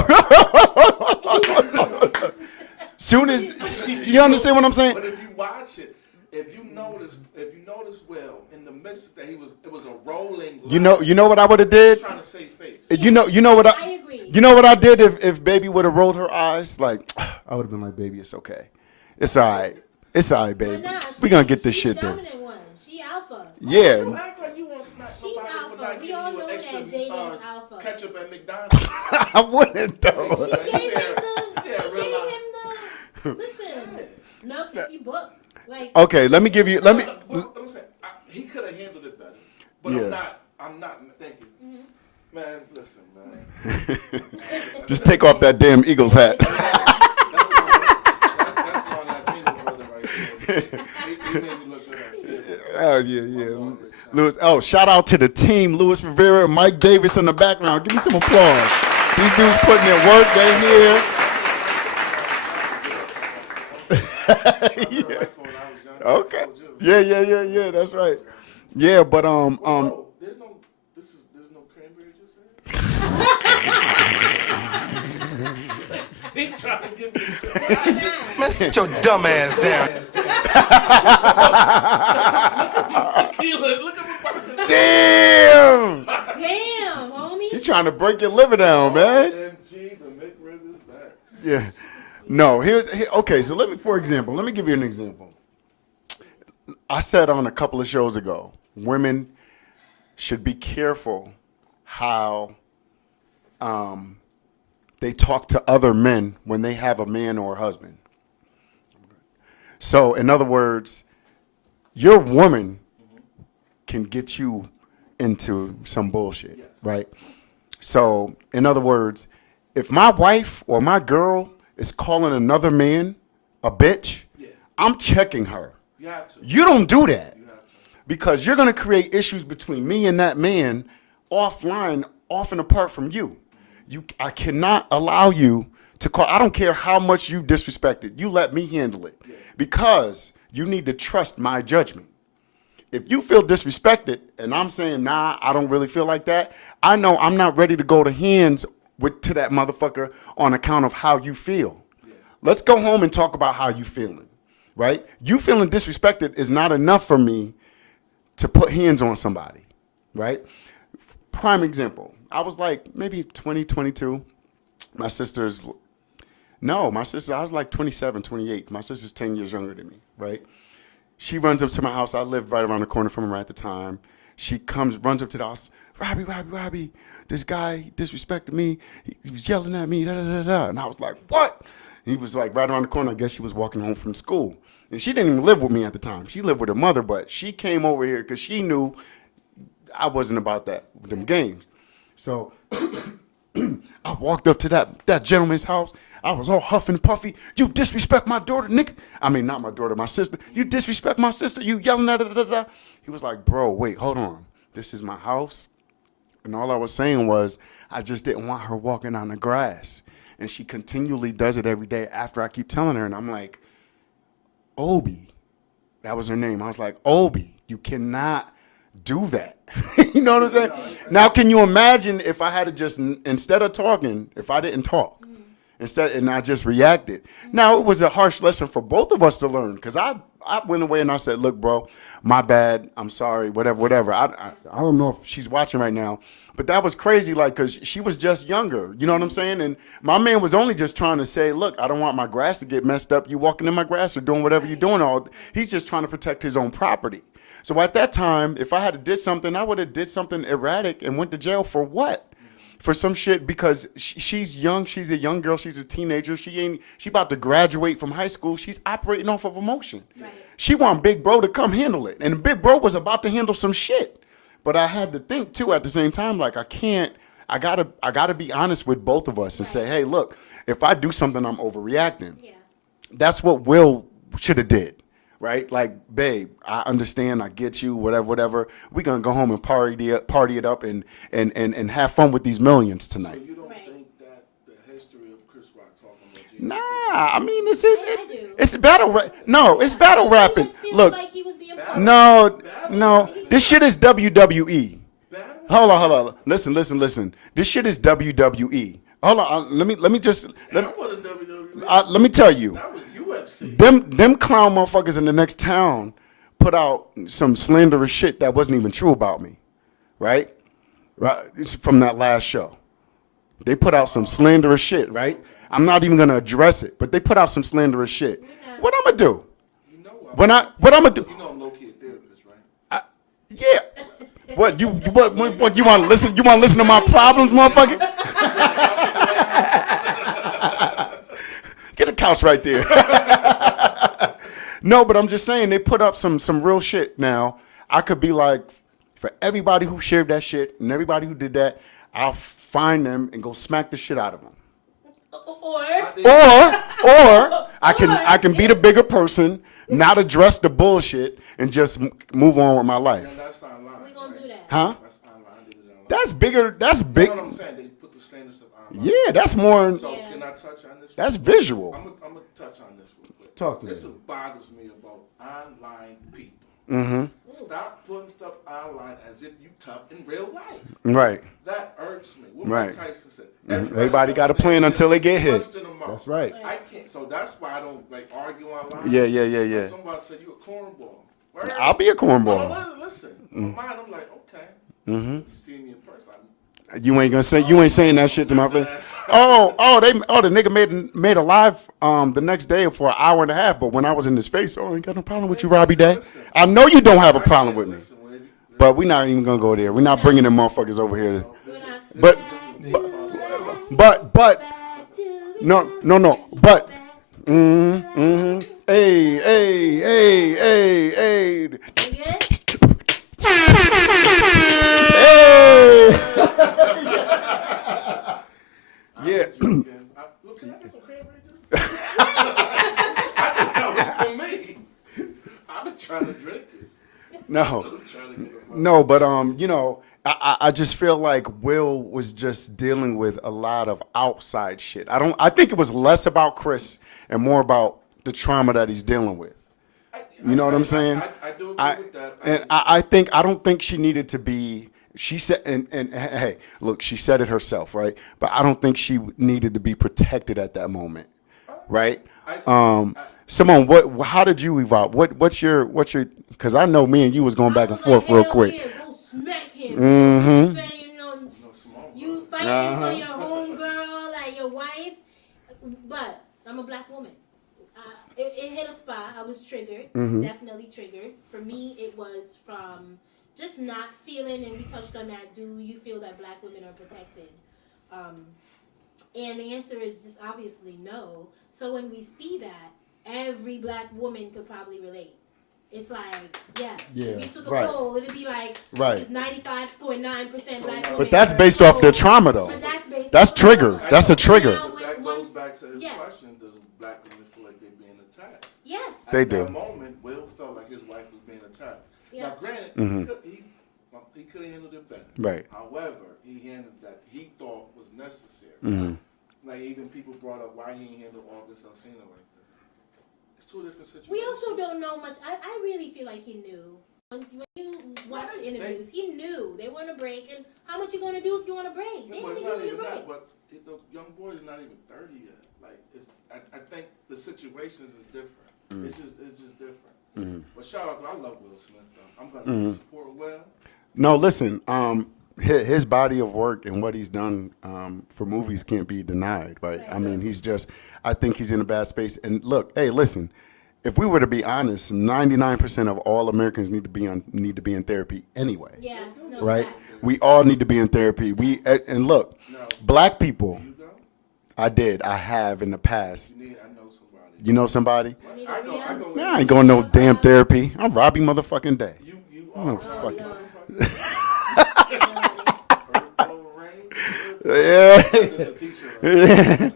soon as you understand what I'm saying. But if you watch it, if you notice Will in the midst that it was a rolling. You know what I would have did. Trying to save face. You know what I agree. You know what I did if Baby would have rolled her eyes? Like I would have been like, baby, it's okay. It's all right. It's all right, But baby. nah, We gonna get this she's shit the done. dominant one. She alpha. Yeah. Don't act like you won't smack She's somebody for alpha. not We giving all you know an extra that Jada is alpha. ketchup at McDonald's. I wouldn't though. She gave him Yeah, the. real She life. gave him the. Listen. No, if you book. Like. Okay, let me give you. Let me. Listen, he could have handled it better, but Yeah. I'm not. Thank you, Mm-hmm. man. Listen, man. Just take off that damn Eagles hat. That's my Latino brother right there. He made me look good. Oh yeah. Louis. Oh, shout out to the team, Louis Rivera, Mike Davis in the background. Give me some applause. These dudes putting in work. They here. Okay. Yeah. That's right. Yeah, but Oh, there's no cranberry juice in it? He trying to give me. Man, sit your dumb ass down. Look at my damn. Damn, homie. You trying to break your liver down, man? MG, the McRib is back. Yeah. No, okay, so let me give you an example. I said on a couple of shows ago, women should be careful how they talk to other men when they have a man or a husband. So, in other words, your woman can get you into some bullshit, right? So, in other words, if my wife or my girl is calling another man a bitch, I'm checking her. You have to. You don't do that You have to. because you're going to create issues between me and that man offline, off and apart from you. I cannot allow you to call. I don't care how much you disrespected. You let me handle it because you need to trust my judgment. If you feel disrespected and I'm saying, nah, I don't really feel like that, I know I'm not ready to go to hands to that motherfucker on account of how you feel. Let's go home and talk about how you feeling, right? You feeling disrespected is not enough for me to put hands on somebody, right? Prime example. I was like maybe 20, 22. I was like 27, 28. My sister's 10 years younger than me, right? She runs up to my house. I lived right around the corner from her at the time. She runs up to the house. Robbie, this guy disrespected me. He was yelling at me, da-da-da-da. And I was like, what? He was like right around the corner. I guess she was walking home from school. And she didn't even live with me at the time. She lived with her mother, but she came over here because she knew I wasn't about them games. So I walked up to that gentleman's house. I was all huff and puffy. You disrespect my daughter, nigga. I mean, not my daughter, my sister. You disrespect my sister. You yelling at her. He was like, bro, wait, hold on. This is my house. And all I was saying was I just didn't want her walking on the grass. And she continually does it every day after I keep telling her. And I'm like, Obi, that was her name. I was like, Obi, you cannot do that. You know what I'm saying? Now, can you imagine if I had to just, instead of talking, if I didn't talk, and I just reacted? Now, it was a harsh lesson for both of us to learn because I I went away and I said, look, bro, my bad. I'm sorry, whatever. I don't know if she's watching right now, but that was crazy, like, because she was just younger. You know what I'm saying? And my man was only just trying to say, look, I don't want my grass to get messed up. You walking in my grass or doing whatever you're doing. He's just trying to protect his own property. So at that time, if I had to did something, I would have did something erratic and went to jail for what? For some shit, because she's young. She's a young girl. She's a teenager. She about to graduate from high school. She's operating off of emotion. Right. She want Big Bro to come handle it. And Big Bro was about to handle some shit. But I had to think too at the same time, like I gotta be honest with both of us and say, hey, look, if I do something, I'm overreacting. Yeah. That's what Will should have did. Right? Like, babe, I understand, I get you, whatever. We're gonna go home and party it up and have fun with these millions So tonight. you don't Right. think that the history of Chris Rock talking about Jesus? Nah, I mean, I do. it's battle rap. No, it's battle rapping. He was feeling Look, like he was being no, this shit is WWE. Battle? Hold on. Listen. This shit is WWE. Hold on, let me just That wasn't WWE. let me tell you. That was UFC. Them clown motherfuckers in the next town put out some slanderous shit that wasn't even true about me, right? Right, it's from that last show. They put out some slanderous shit, right? I'm not even gonna address it, but they put out some slanderous shit. What I'm gonna do? You know What I'm gonna do? You know I'm low-key a therapist, right? Yeah. What you want to listen? You want to listen to my problems, motherfucker? Get a couch right there. No, but I'm just saying they put up some real shit. Now I could be like, for everybody who shared that shit and everybody who did that, I'll find them and go smack the shit out of them. Or I can be the bigger person, not address the bullshit, and just move on with my life. And that's online. We gonna do that. Huh? That's online. I did it online. That's bigger. That's You big. know what I'm saying? They put the standard stuff online. Yeah, that's more. So Yeah. can I touch on this? That's visual. I'm gonna touch on this real quick. Talk to This me. what bothers me about online people. Mm-hmm. Stop putting stuff online as if you tough in real life. Right. That irks me. What Right. Mike Tyson said. Everybody got a plan until they get hit. Question them out. That's right. I can't. So that's why I don't like argue online. Yeah. If somebody said you a cornball. Word. I'll be a cornball. Oh, listen. In my mind, I'm like, okay. Mm-hmm. You see me in person. You ain't saying that shit to my face. The nigga made a live the next day for an hour and a half. But when I was in his face, I ain't got no problem with you, Robbie Day. I know you don't have a problem with me. Listen, But we're not even gonna go there. We're not bringing them motherfuckers over here. We're not- But Back to me. no. But hey. You good? Hey! Yeah. Look, can I get some cranberry juice? I think that was for me. I've been trying to drink it. No. I'm trying to get it. No, but I just feel like Will was just dealing with a lot of outside shit. I think it was less about Chris and more about the trauma that he's dealing with. You know what I'm saying? I do agree with that. And I don't think she needed to be. She said, and hey, look, she said it herself, right? But I don't think she needed to be protected at that moment, right? Simone, how did you evolve? What's your? Because I know me and you was going back and forth real quick. Yeah, go smack him. Mhm. You better, Simone, you fighting for your homegirl, like your wife. But I'm a black woman. It hit a spot. I was triggered. Definitely triggered. For me, it was from just not feeling, and we touched on that. Do you feel that black women are protected? And the answer is just obviously no. So when we see that, every black woman could probably relate. It's like, yes. Yeah, If you took a right. poll, it'd be like, Right. it's 95.9% black women. But that's based off their trauma, though. But that's That's off trigger. trauma. That's a trigger. Now, But that once- goes back to his yes. question: does black women feel like they're being attacked? Yes. They At do. that moment, Will felt like his wife was being attacked. Yeah. Now, granted, he could have handled it better. Right. However, he handled that he thought was necessary. Like even people brought up why he didn't handle August Alsina like that. It's two different situations. We also don't know much. I really feel like he knew. When you watch the interviews, he knew they want to break, and how much you gonna do if you want to break? They But ain't it's gonna not give you even a that. break. But the young boy is not even 30 yet. Like I think the situations is different. It's just different. But shout out, I love Will Smith though. I'm gonna support Will. No, listen. His body of work and what he's done for movies can't be denied, right? I mean, he's just. I think he's in a bad space. And look, hey, listen. If we were to be honest, 99% of all Americans need to be in therapy anyway. Yeah. No, Right? facts. We all need to be in therapy. And look, No. black people. You go? I have in the past. I know somebody. You know somebody? Need I a go. Rhea? Nah, I ain't going no damn therapy. I'm Robbie motherfucking Day. You I'm are. a fucking. Yeah. Yeah.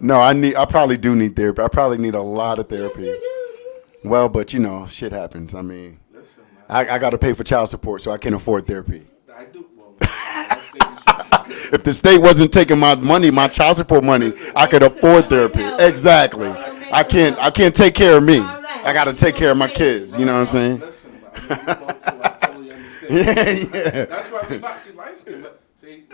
No, I probably do need therapy. I probably need a lot of Yes, therapy. you do. Well, but you know, shit happens. I mean, Listen, man. I got to pay for child support, so I can't afford therapy. I do. Well, that's the If the state wasn't taking my money, my child support money, I could afford therapy. Exactly. I can't take care of me. I got to take care of my kids. You know what I'm saying? Listen, man. I totally understand. Yeah. That's why we got light skin. See?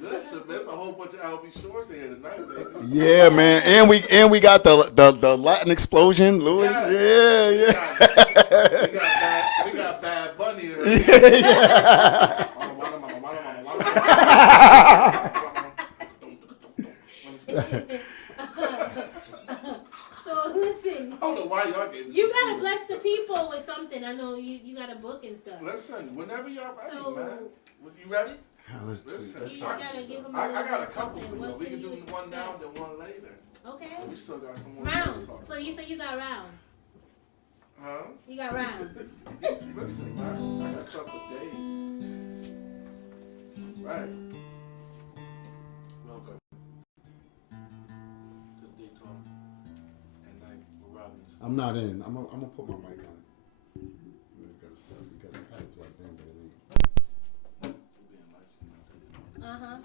Listen, there's a whole bunch of LB Shorts here tonight, baby. Yeah, man. And we got the Latin explosion, Louis. Yeah. We got Bad Bunny here. So listen, I don't know why y'all getting you so gotta serious. bless the people with something. I know you got a book and stuff. Listen, whenever y'all ready, So- man. You ready? Listen, You gotta give them I a got a little couple something. for you. What We can can do you one now, expect? then one later. Okay. We still got some more. Rounds. to talk So you say you got rounds. Huh? You got rounds. Listen, man. I got stuff for days. Right. Welcome to Daytona and Night with Robbins. I'm not in. I'm gonna put my mic on. I'm just gonna say because I had it plugged in, but it ain't. You're being nice, you know, Uh huh.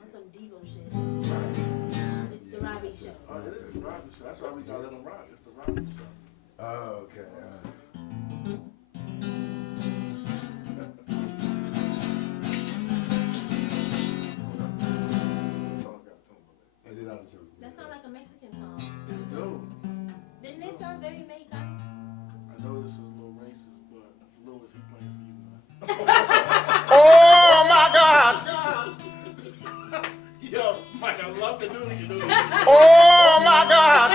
On some Devo shit. Right. It's the Robbie show. Oh, it is the Robbins show. That's why we got Let 'em Rock. It's the Robbins show. Oh, okay. I did out of tune. That sounds like a Mexican song. Yo, Didn't it sound very Mexican? I know this is a little racist, but Louis, he playing for you, man. Oh my God! Yo, Mike, I love the dude. You know Oh my God!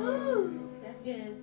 Ooh, that's good.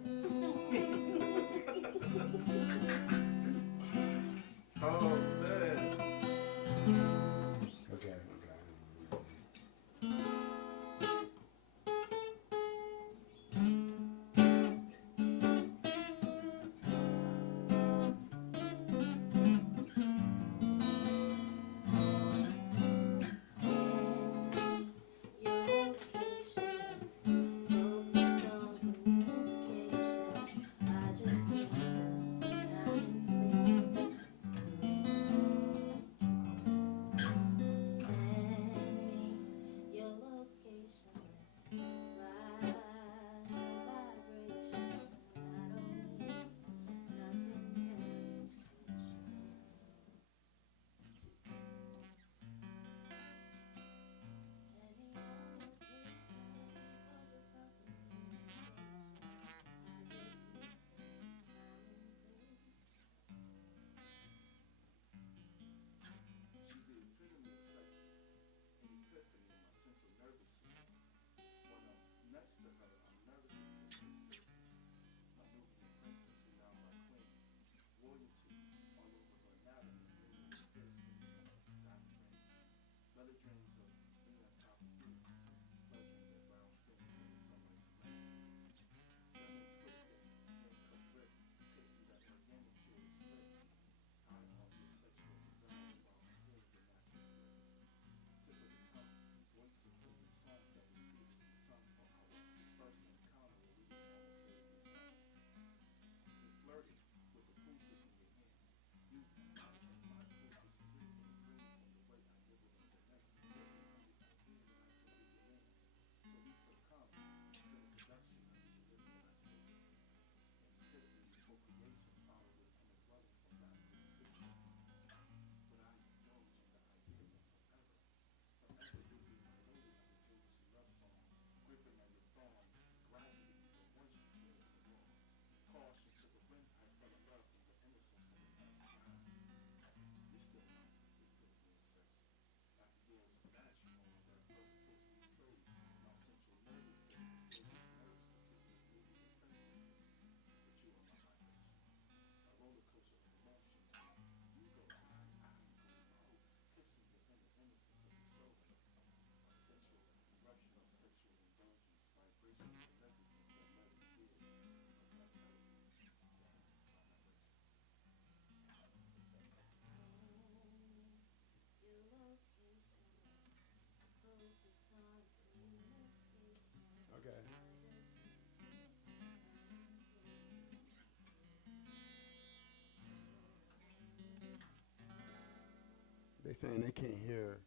saying they can't hear.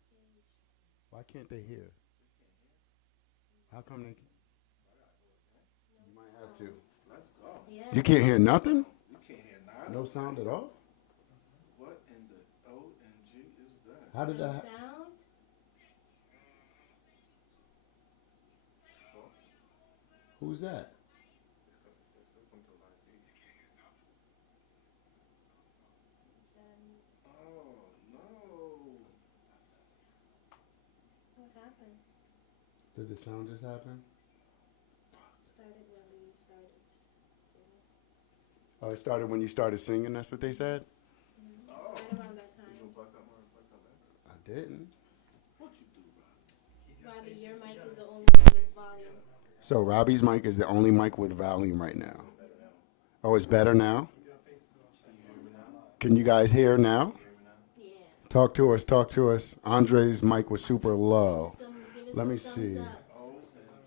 Why can't they hear? How come they? You might have to. Let's go. Yeah. You can't hear nothing? You can't hear nada. No sound at all? What in the OMG is that? How did that? Sound? Who's that? Oh no. What happened? Did the sound just happen? Started when we started singing. Oh, it started when you started singing. That's what they said. Oh. Right around that time. I didn't. What you do, bro? Robbie, your mic is the only one with volume. So Robbie's mic is the only mic with volume right now. Oh, it's better now? Can you guys hear now? Yeah. Talk to us, talk to us. Andre's mic was super low. Give us Let me some see. thumbs up.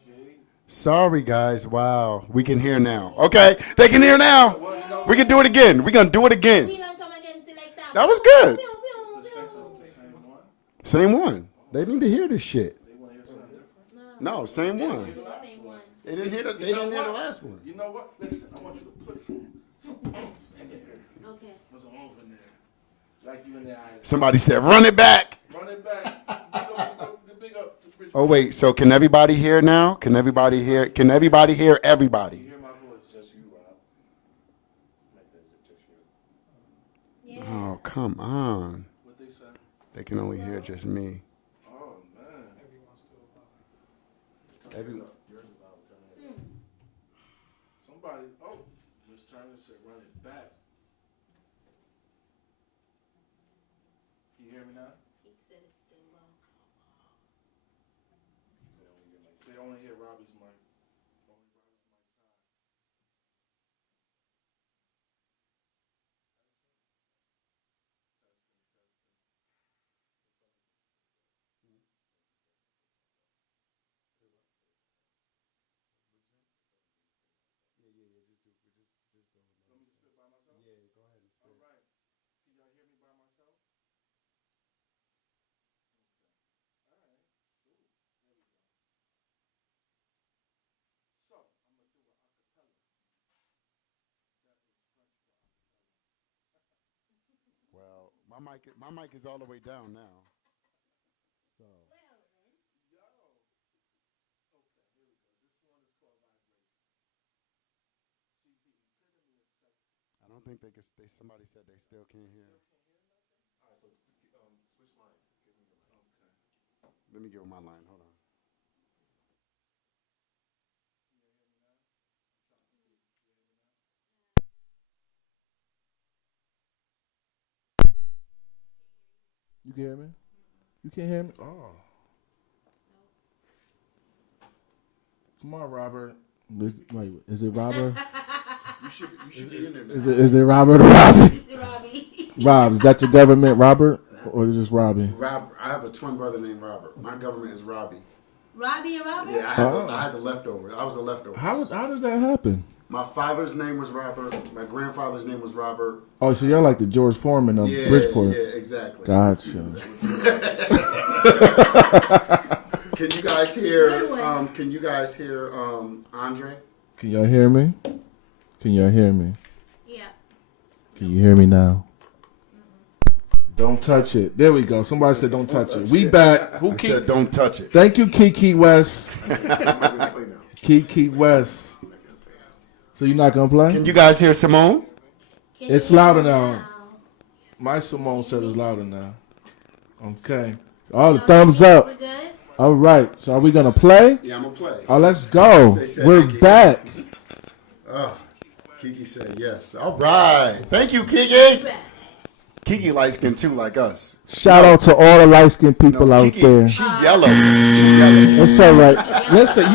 OMG. Sorry, guys. Wow. We can hear now. Okay, they can hear now. We can do it again. We're going to do it again. We don't come again select that. That was good. Pew, pew, The pew. sentence the same one. Same one. They need to hear this shit. They want to hear something different. No, same one. The same one. They didn't hear they didn't hear the last one. You know what? Listen, I want you to put some oomph in there. Okay. Put some oomph in there. Like you in there. Somebody said, run it back. Run it back. Big up to Rich. Oh, wait. So can everybody hear now? Can everybody hear? Can everybody hear everybody? You hear my voice? Just you, Rob. Yeah. Oh, come on. What they say? They can only hear just me. Oh man. Every, Somebody. Oh, Miss Turner said, "Run it back." Can you hear me now? He said it's still low. They only hear Robbie's mic. Want me to spit by myself? yeah, go ahead and All right. Can y'all hear me by myself? Okay. All right. Cool. There we go. So, I'm going to do an acapella. That is French for acapella. Well, my mic is all the way down now. So Well then. Yo. Okay, here we go. This one is called Vibration. She's the epitome of sexy. I don't think they can. Somebody said they still can't hear. All right, so switch lines. Give me your line. Okay. Let me give her my line. Hold on. You can hear me? You can't hear me? Oh. Come on, Robert. Is it Robert? You should be in there. Is it Robert or Robbie? Robbie. Rob, is that your government, Robert? Or is this Robbie? Rob, I have a twin brother named Robert. My government is Robbie. Robbie and Robert? Yeah, I had the leftover. I was a leftover. How does that happen? My father's name was Robert. My grandfather's name was Robert. Oh, so you're like the George Foreman of Yeah, Bridgeport. yeah, exactly. Gotcha. Can you guys hear? Good one. Can you guys hear Andre? Can y'all hear me? Can y'all hear me? Yeah. Can you hear me now? Don't touch it. There we go. Somebody said don't touch it. We back. Who I said, don't touch it. Thank you, Kiki West. Kiki West. So you're not gonna play? Can you guys hear Simone? Can It's you hear louder me now. My Simone said it's louder now. Okay. All the thumbs up. We're good? All right. So are we gonna play? Yeah, I'm gonna play. Oh, let's go. They said We're they can back. Kiki said yes. All right. Thank you, Kiki. Kiki light skin too, like us. Shout out to all the light skinned people No, out Kiki, there. she yellow. She yellow. It's all right. Listen,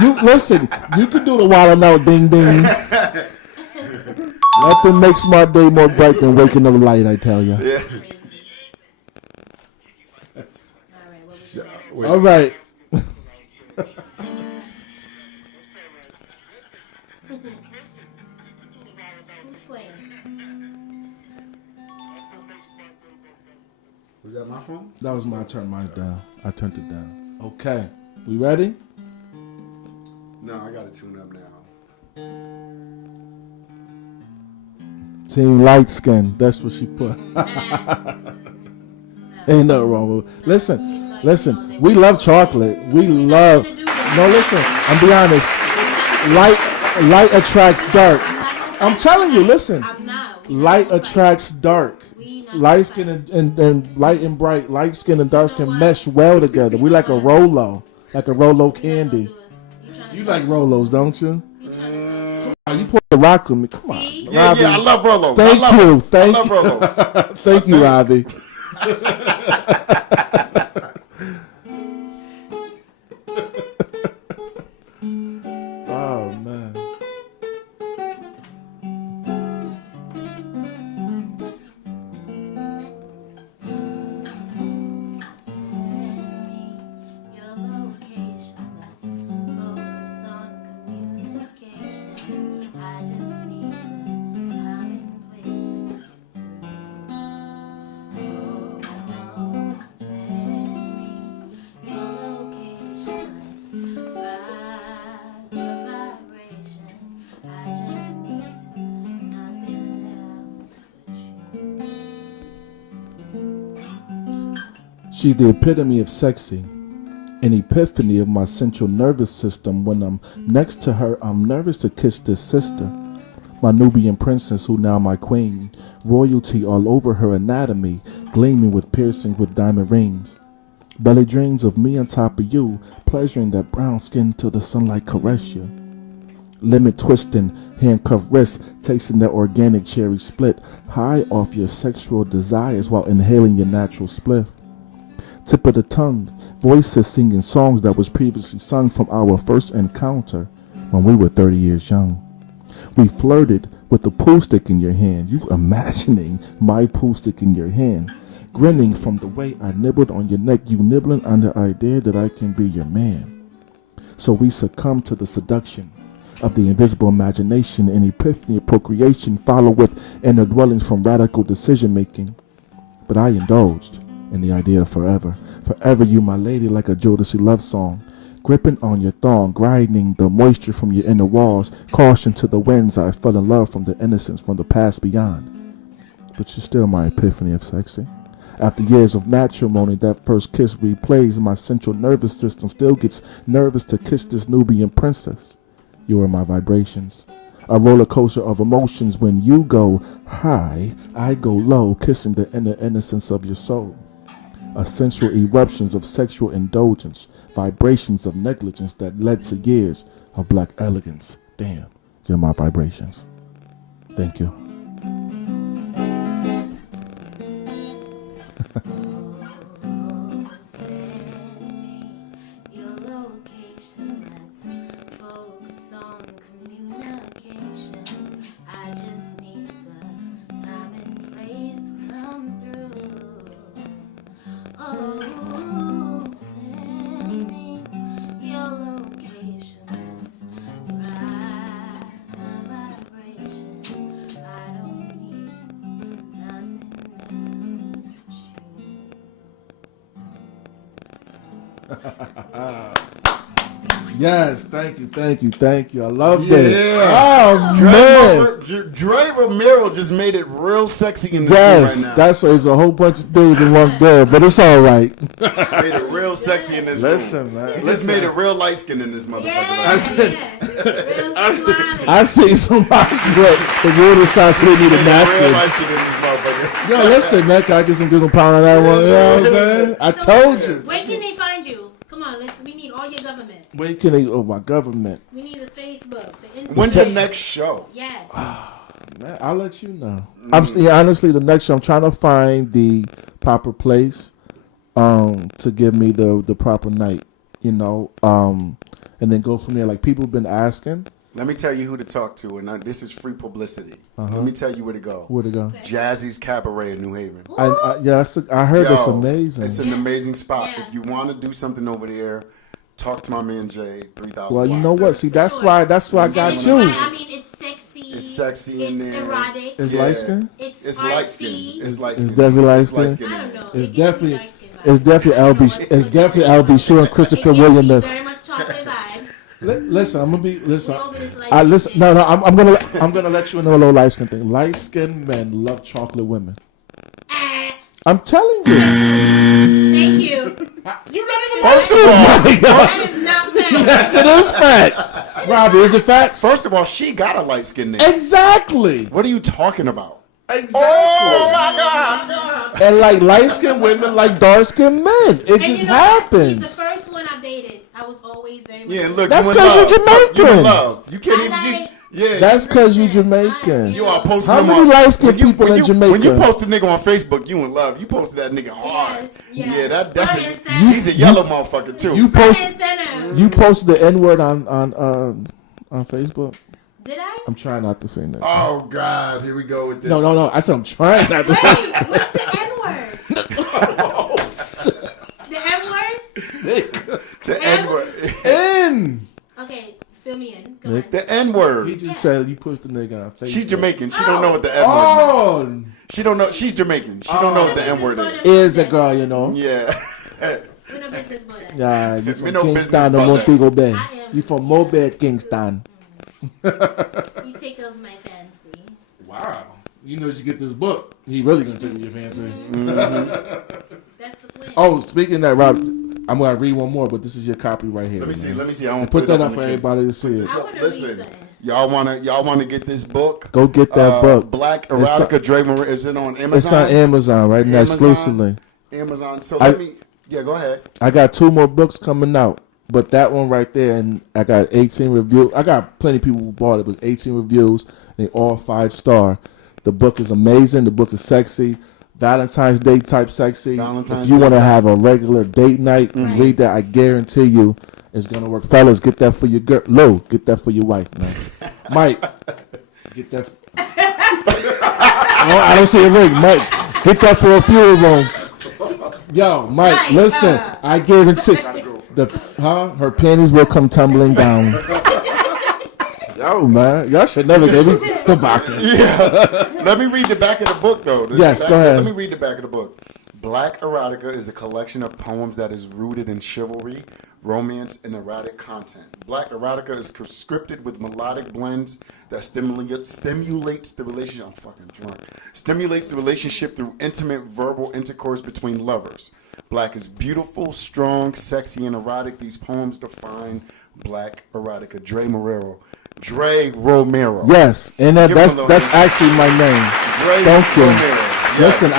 you listen. You can do the wild out ding ding. Nothing makes my day more bright than waking up light. I tell you. Yeah. All right, what was that? All right. Who's playing? Was that my phone? That was my turn. Mine's down. I turned it down. Okay. We ready? No, I got to tune up now. Team light skin. That's what she put. Ain't nothing wrong with it. Listen. We love chocolate. We love. No, listen. I'm be honest. Light attracts dark. I'm telling you. Listen. Light attracts dark. Light skin and light and bright. Light skin and dark skin mesh well together. We like a Rolo. Like a Rolo candy. You like Rolos, don't you? Come on, you put the rock with me. Come on. Yeah, Robbie. I love Rolos. Thank you. Thank I love you. Rolos. Thank you, Robbie. Oh, man. She's the epitome of sexy, an epiphany of my central nervous system. When I'm next to her, I'm nervous to kiss this sister, my Nubian princess who now my queen, royalty all over her anatomy, gleaming with piercings with diamond rings. Belly dreams of me on top of you, pleasuring that brown skin till the sunlight caress you. Limit twisting, handcuffed wrists, tasting that organic cherry split, high off your sexual desires while inhaling your natural spliff. Tip of the tongue, voices singing songs that was previously sung from our first encounter when we were 30 years young. We flirted with the pool stick in your hand, you imagining my pool stick in your hand, grinning from the way I nibbled on your neck, you nibbling on the idea that I can be your man. So we succumbed to the seduction of the invisible imagination and epiphany of procreation, followed with inner dwellings from radical decision making. But I indulged in the idea of forever. Forever you my lady, like a Jodeci love song, gripping on your thong, grinding the moisture from your inner walls, caution to the winds I fell in love from the innocence from the past beyond. But you're still my epiphany of sexy. After years of matrimony, that first kiss replays. My central nervous system still gets nervous to kiss this Nubian princess. You are my vibrations, a roller coaster of emotions. When you go high, I go low, kissing the inner innocence of your soul. A sensual eruptions of sexual indulgence, vibrations of negligence that led to years of black elegance. Damn, you're my vibrations. Thank you. Yes, thank you. I love that. Oh, man. Dre Romero just made it real sexy in this Yes, room right now. that's what it's a whole bunch of dudes in one girl, but it's all right. Made it real sexy in this room. Listen, man. He just made it real light skin in this motherfucker. I see somebody, but the water starts hitting me the Real napkin. light skin in this motherfucker. Yo, listen, man, can I get some pound on that one? You know what I'm saying? I told you. Where can they find you? Come on, we need all your government. Wait, can they? Oh, my government. We need the Facebook, the Instagram. When's your next show? Yes. Man, I'll let you know. Honestly, the next show, I'm trying to find the proper place, to give me the proper night, you know, and then go from there. Like, people have been asking. Let me tell you who to talk to, and this is free publicity. Let me tell you where to go. Where to go? Jazzy's Cabaret in New Haven. I heard it's amazing. It's an amazing spot. Yeah. If you want to do something over there, talk to my man Jay. 3,000. Well, you know what? See, that's why I got And you. I mean, it's sexy. It's sexy in it's there. erotic. It's Yeah. light skin. It's It's light skin. artsy. It's light It's skin. definitely light It's light skin. skin. I don't know. It's It gives me definitely- dark skin vibes. It's definitely I don't know LB. what- It's what definitely to LB say Shaw and about it. Christopher It gives me Williams. very much chocolate vibes. Listen, I'm gonna be listen. We over this light I listen. skin. No, I'm gonna let you know a little light skin thing. Light skinned men love chocolate women. Ah, I'm telling you. thank you. You're not even. First of all, That is not fair. Yes, it is facts. Robbie, is it facts? first of all, she got a light skin name. Exactly. What are you talking about? Exactly. Oh my God. And like light skinned women like dark skinned men. It And just you know what? He's happens. the first one I've dated. I was always very much. Yeah, look, That's you in 'cause love. you're Look, you in Jamaican. love. You can't I even. like- Yeah, That's because you Listen, Jamaican. you are posting How them many on- light-skinned when you- people when in you- Jamaica? When you post a nigga on Facebook, you in love. You posted that nigga hard. Yes, yes. Yeah, that's Front a, and center. he's a yellow motherfucker too. You Front post and center. you posted the N word on Facebook. Did I? I'm trying not to say that. Oh God, here we go with this. No. I said I'm trying not to. Wait, what's the N word? The N word? The N word. N. Okay, fill me in. Go Nick, on. The N He word. just said you pushed the nigga on Facebook. She's Jamaican. She don't know what the N word. Oh, She don't know. She's Jamaican. She don't know what the N word is. is a girl, you know. Yeah. We no business about that. Yeah, you We from know business Kingston or about Montego Bay. I am. You from Mobile, Kingston. He tickles my fancy. Wow. You know you get this book. He really gonna take your fancy. That's the plan. Oh, speaking of that, Rob, I'm gonna read one more, but this is your copy right here. Let me see. man. Let me see. I want to Put that it up on for the everybody to see it. I want to read Listen, something. y'all wanna get this book? Go get that book. Black It's Erotica Dre Marie. Is it on Amazon? It's on Amazon right now, Amazon. exclusively. Amazon. So I- let me. Yeah, go ahead. I got 2 more books coming out, but that one right there, and I got 18 reviews. I got plenty of people who bought it, but 18 reviews, they all 5-star. The book is amazing. The book is sexy, Valentine's Day type sexy. Valentine's If you Day want to type. have a regular date night, read that. I guarantee you, it's gonna work. Fellas, get that for your girl. Lo, get that for your wife, man. Mike, get that. Oh, I don't see a ring, Mike. Get that for a funeral home. Yo, Mike, Mike, listen. I guarantee her panties will come tumbling down. Yo, man, y'all should never give me some vodka. Let me read the back of the book, though. Yes, go ahead. Let me read the back of the book. Black Erotica is a collection of poems that is rooted in chivalry, romance, and erotic content. Black Erotica is scripted with melodic blends that stimulates the relationship. I'm fucking drunk. Stimulates the relationship through intimate verbal intercourse between lovers. Black is beautiful, strong, sexy, and erotic. These poems define Black Erotica. Dre Romero. Yes, and Give him a that's little hand. actually my name. Dre Thank you. Romero. Yes. Listen,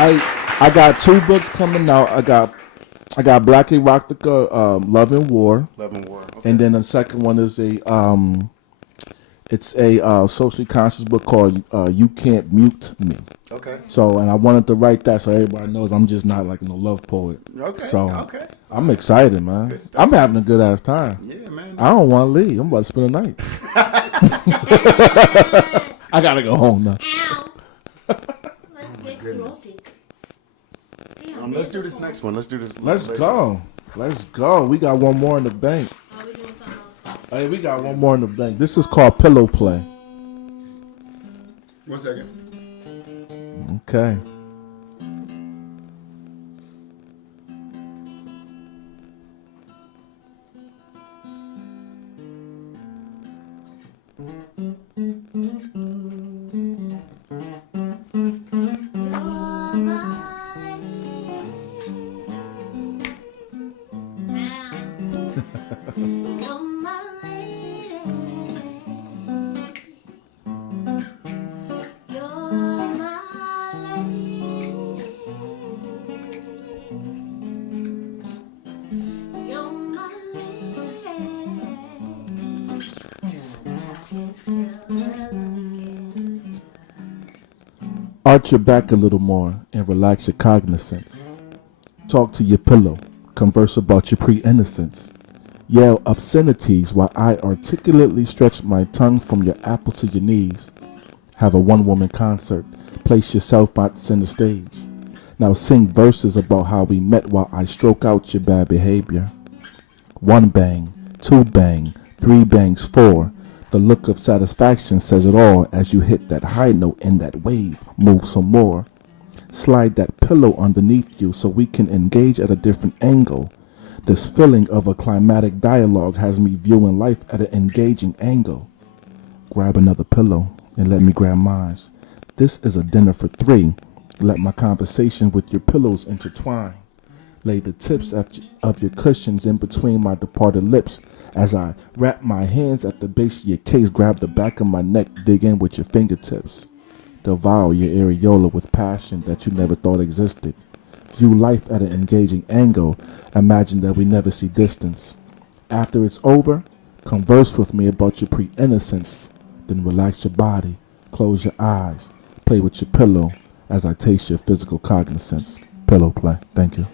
I got 2 books coming out. I got Black Erotica, Love and War, Love and War. Okay. and then the second one is it's a socially conscious book called You Can't Mute Me. Okay. So, and I wanted to write that so everybody knows I'm just not like no love poet. Okay. So, Okay. I'm excited, man. Good stuff. I'm having a good ass time. Yeah, man. I don't want to leave. I'm about to spend the night. I gotta go home now. Ow. Let's get to erotic. Damn, Let's do this next one. Let's do this. Let's later. go. Let's go. We got one more in the bank. Are we doing something else? Hey, we got one more in the bank. This is called Pillow Play. 1 second. Okay. You're my lady. Now, you're my lady. You're my lady. You're my lady. I can tell her again. Arch your back a little more and relax your cognizance. Talk to your pillow. Converse about your pre-innocence. Yell obscenities while I articulately stretch my tongue from your apple to your knees. Have a one-woman concert. Place yourself out center stage. Now sing verses about how we met while I stroke out your bad behavior. 1 bang, 2 bang, 3 bangs, 4. The look of satisfaction says it all as you hit that high note in that wave. Move some more. Slide that pillow underneath you so we can engage at a different angle. This feeling of a climatic dialogue has me viewing life at an engaging angle. Grab another pillow and let me grab mine. This is a dinner for three. Let my conversation with your pillows intertwine. Lay the tips of your cushions in between my departed lips. As I wrap my hands at the base of your case, grab the back of my neck, dig in with your fingertips. Devour your areola with passion that you never thought existed. View life at an engaging angle. Imagine that we never see distance. After it's over, converse with me about your pre-innocence. Then relax your body, close your eyes, play with your pillow as I taste your physical cognizance. Pillow play. Thank you.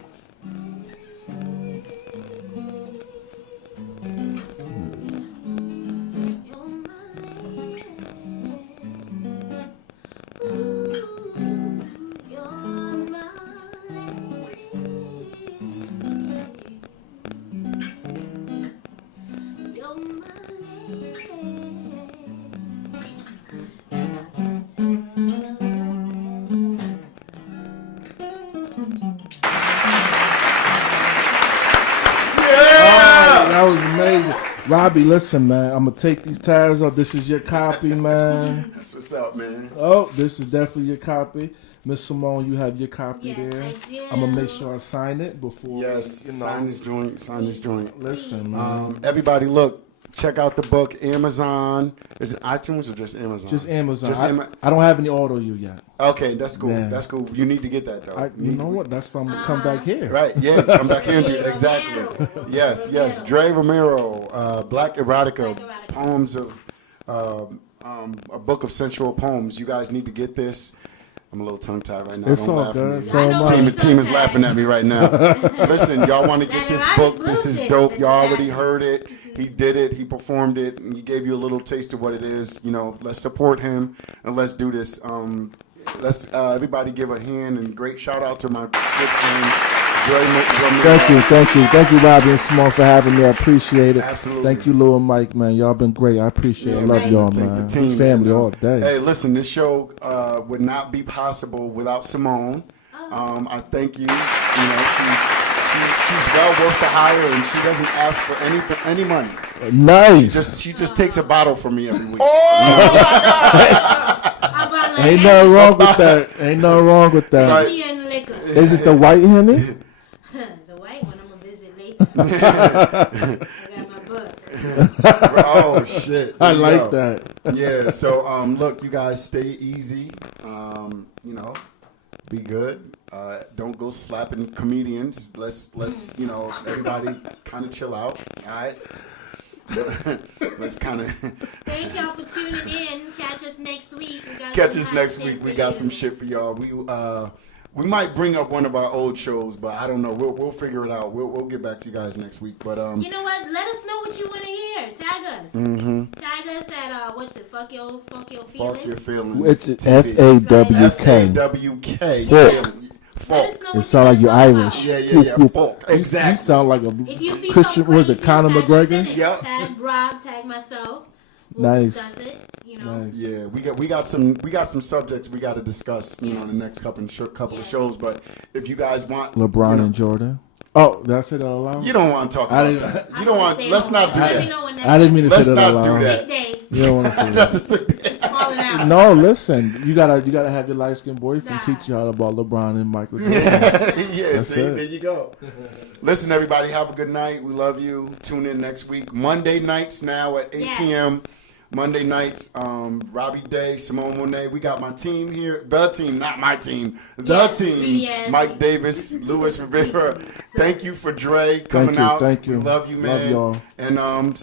That was amazing. Robbie, listen, man. I'm going to take these tires off. This is your copy, man. That's what's up, man. Oh, this is definitely your copy. Miss Simone, you have your copy Yes, there. I do. I'm going to make sure I sign it before. Yes, you know. sign this joint. Sign this joint. Listen, man. Everybody, look. Check out the book, Amazon. Is it iTunes or just Amazon? Just Amazon. Just I don't have any auto you yet. Okay, that's cool. Yeah. That's cool. You need to get that, though. You know what? That's why I'm going to come back here. Right, yeah, come back here and do it. Romero. Exactly. Yes. Dre Romero, Black Erotica, Black Erotica. poems of, a book of sensual poems. You guys need to get this. I'm a little tongue-tied right now. It's Don't all laugh good. at me. So am I. Team is laughing at me right now. Listen, y'all want to get That this erotic book. This is bullshit. dope. Y'all already Exactly. heard it. He did it. He performed it. And he gave you a little taste of what it is. You know, let's support him and let's do this. Let's everybody give a hand and great shout out to my good friend Dre Romero. Thank you, Robbie and Simone, for having me. I appreciate it. Absolutely. Thank you, Lil Mike, man. Y'all been great. I appreciate it. I love Thank y'all, Thank man. the team, We family man. all day. Hey, listen, this show would not be possible without Simone. I thank you. You know, she's well worth the hire, and she doesn't ask for any money. Nice. She just takes a bottle from me every week. How about like Ain't nothing wrong with that. Ain't nothing wrong with that. Right. Indian liquor? Is it the white Henny? The white one I'm gonna visit later. I got my book. Oh shit! I There you like go. that. Yeah. So look, you guys stay easy. You know, be good. Don't go slapping comedians. Let's everybody kind of chill out. All right. Let's kind of Thank y'all for tuning in. Catch us next week. We got catch some us hot next shit week. We for got you. some shit for y'all. We might bring up one of our old shows, but I don't know. We'll figure it out. We'll get back to you guys next week. But You know what? Let us know what you want to hear. Tag us. Tag us at what's it? Fuck your feelings. fuck your feelings. It's TV. FAWK. FAWK. Folk. Let us know It what sound like you you're wanna talk Irish. about. Yeah. Folk. You Exactly. sound like If you a see Christian. something Was it crazy, Conor tag us in McGregor? it. Yep. Tag Rob. Tag myself. We'll Nice. discuss it. You know. Nice. Yeah, we got some subjects we got to discuss, in the next couple of Yes. shows. But if you guys want LeBron and Jordan. Oh, that's it all out? you don't want to talk I about didn't- that. I You don't wanna want. stay Let's home. not do Let me that. know when I didn't mean to Let's say that not out do loud. that. Sick day. You don't want to say that. Calling out. No, listen. You gotta have your light skinned boyfriend Nah. teach you how about LeBron and Michael Jordan. Yeah, That's see, it. there you go. Listen, everybody, have a good night. We love you. Tune in next week. Monday nights now at 8 Yes. p.m. Monday nights, Robbie Day, Simone Monet. We got my team here. The team, not my team. The Yes, team. yes. Mike Davis, Louis Rivera. Thank you for Dre coming you, out. thank you. We love you, man. Love y'all. And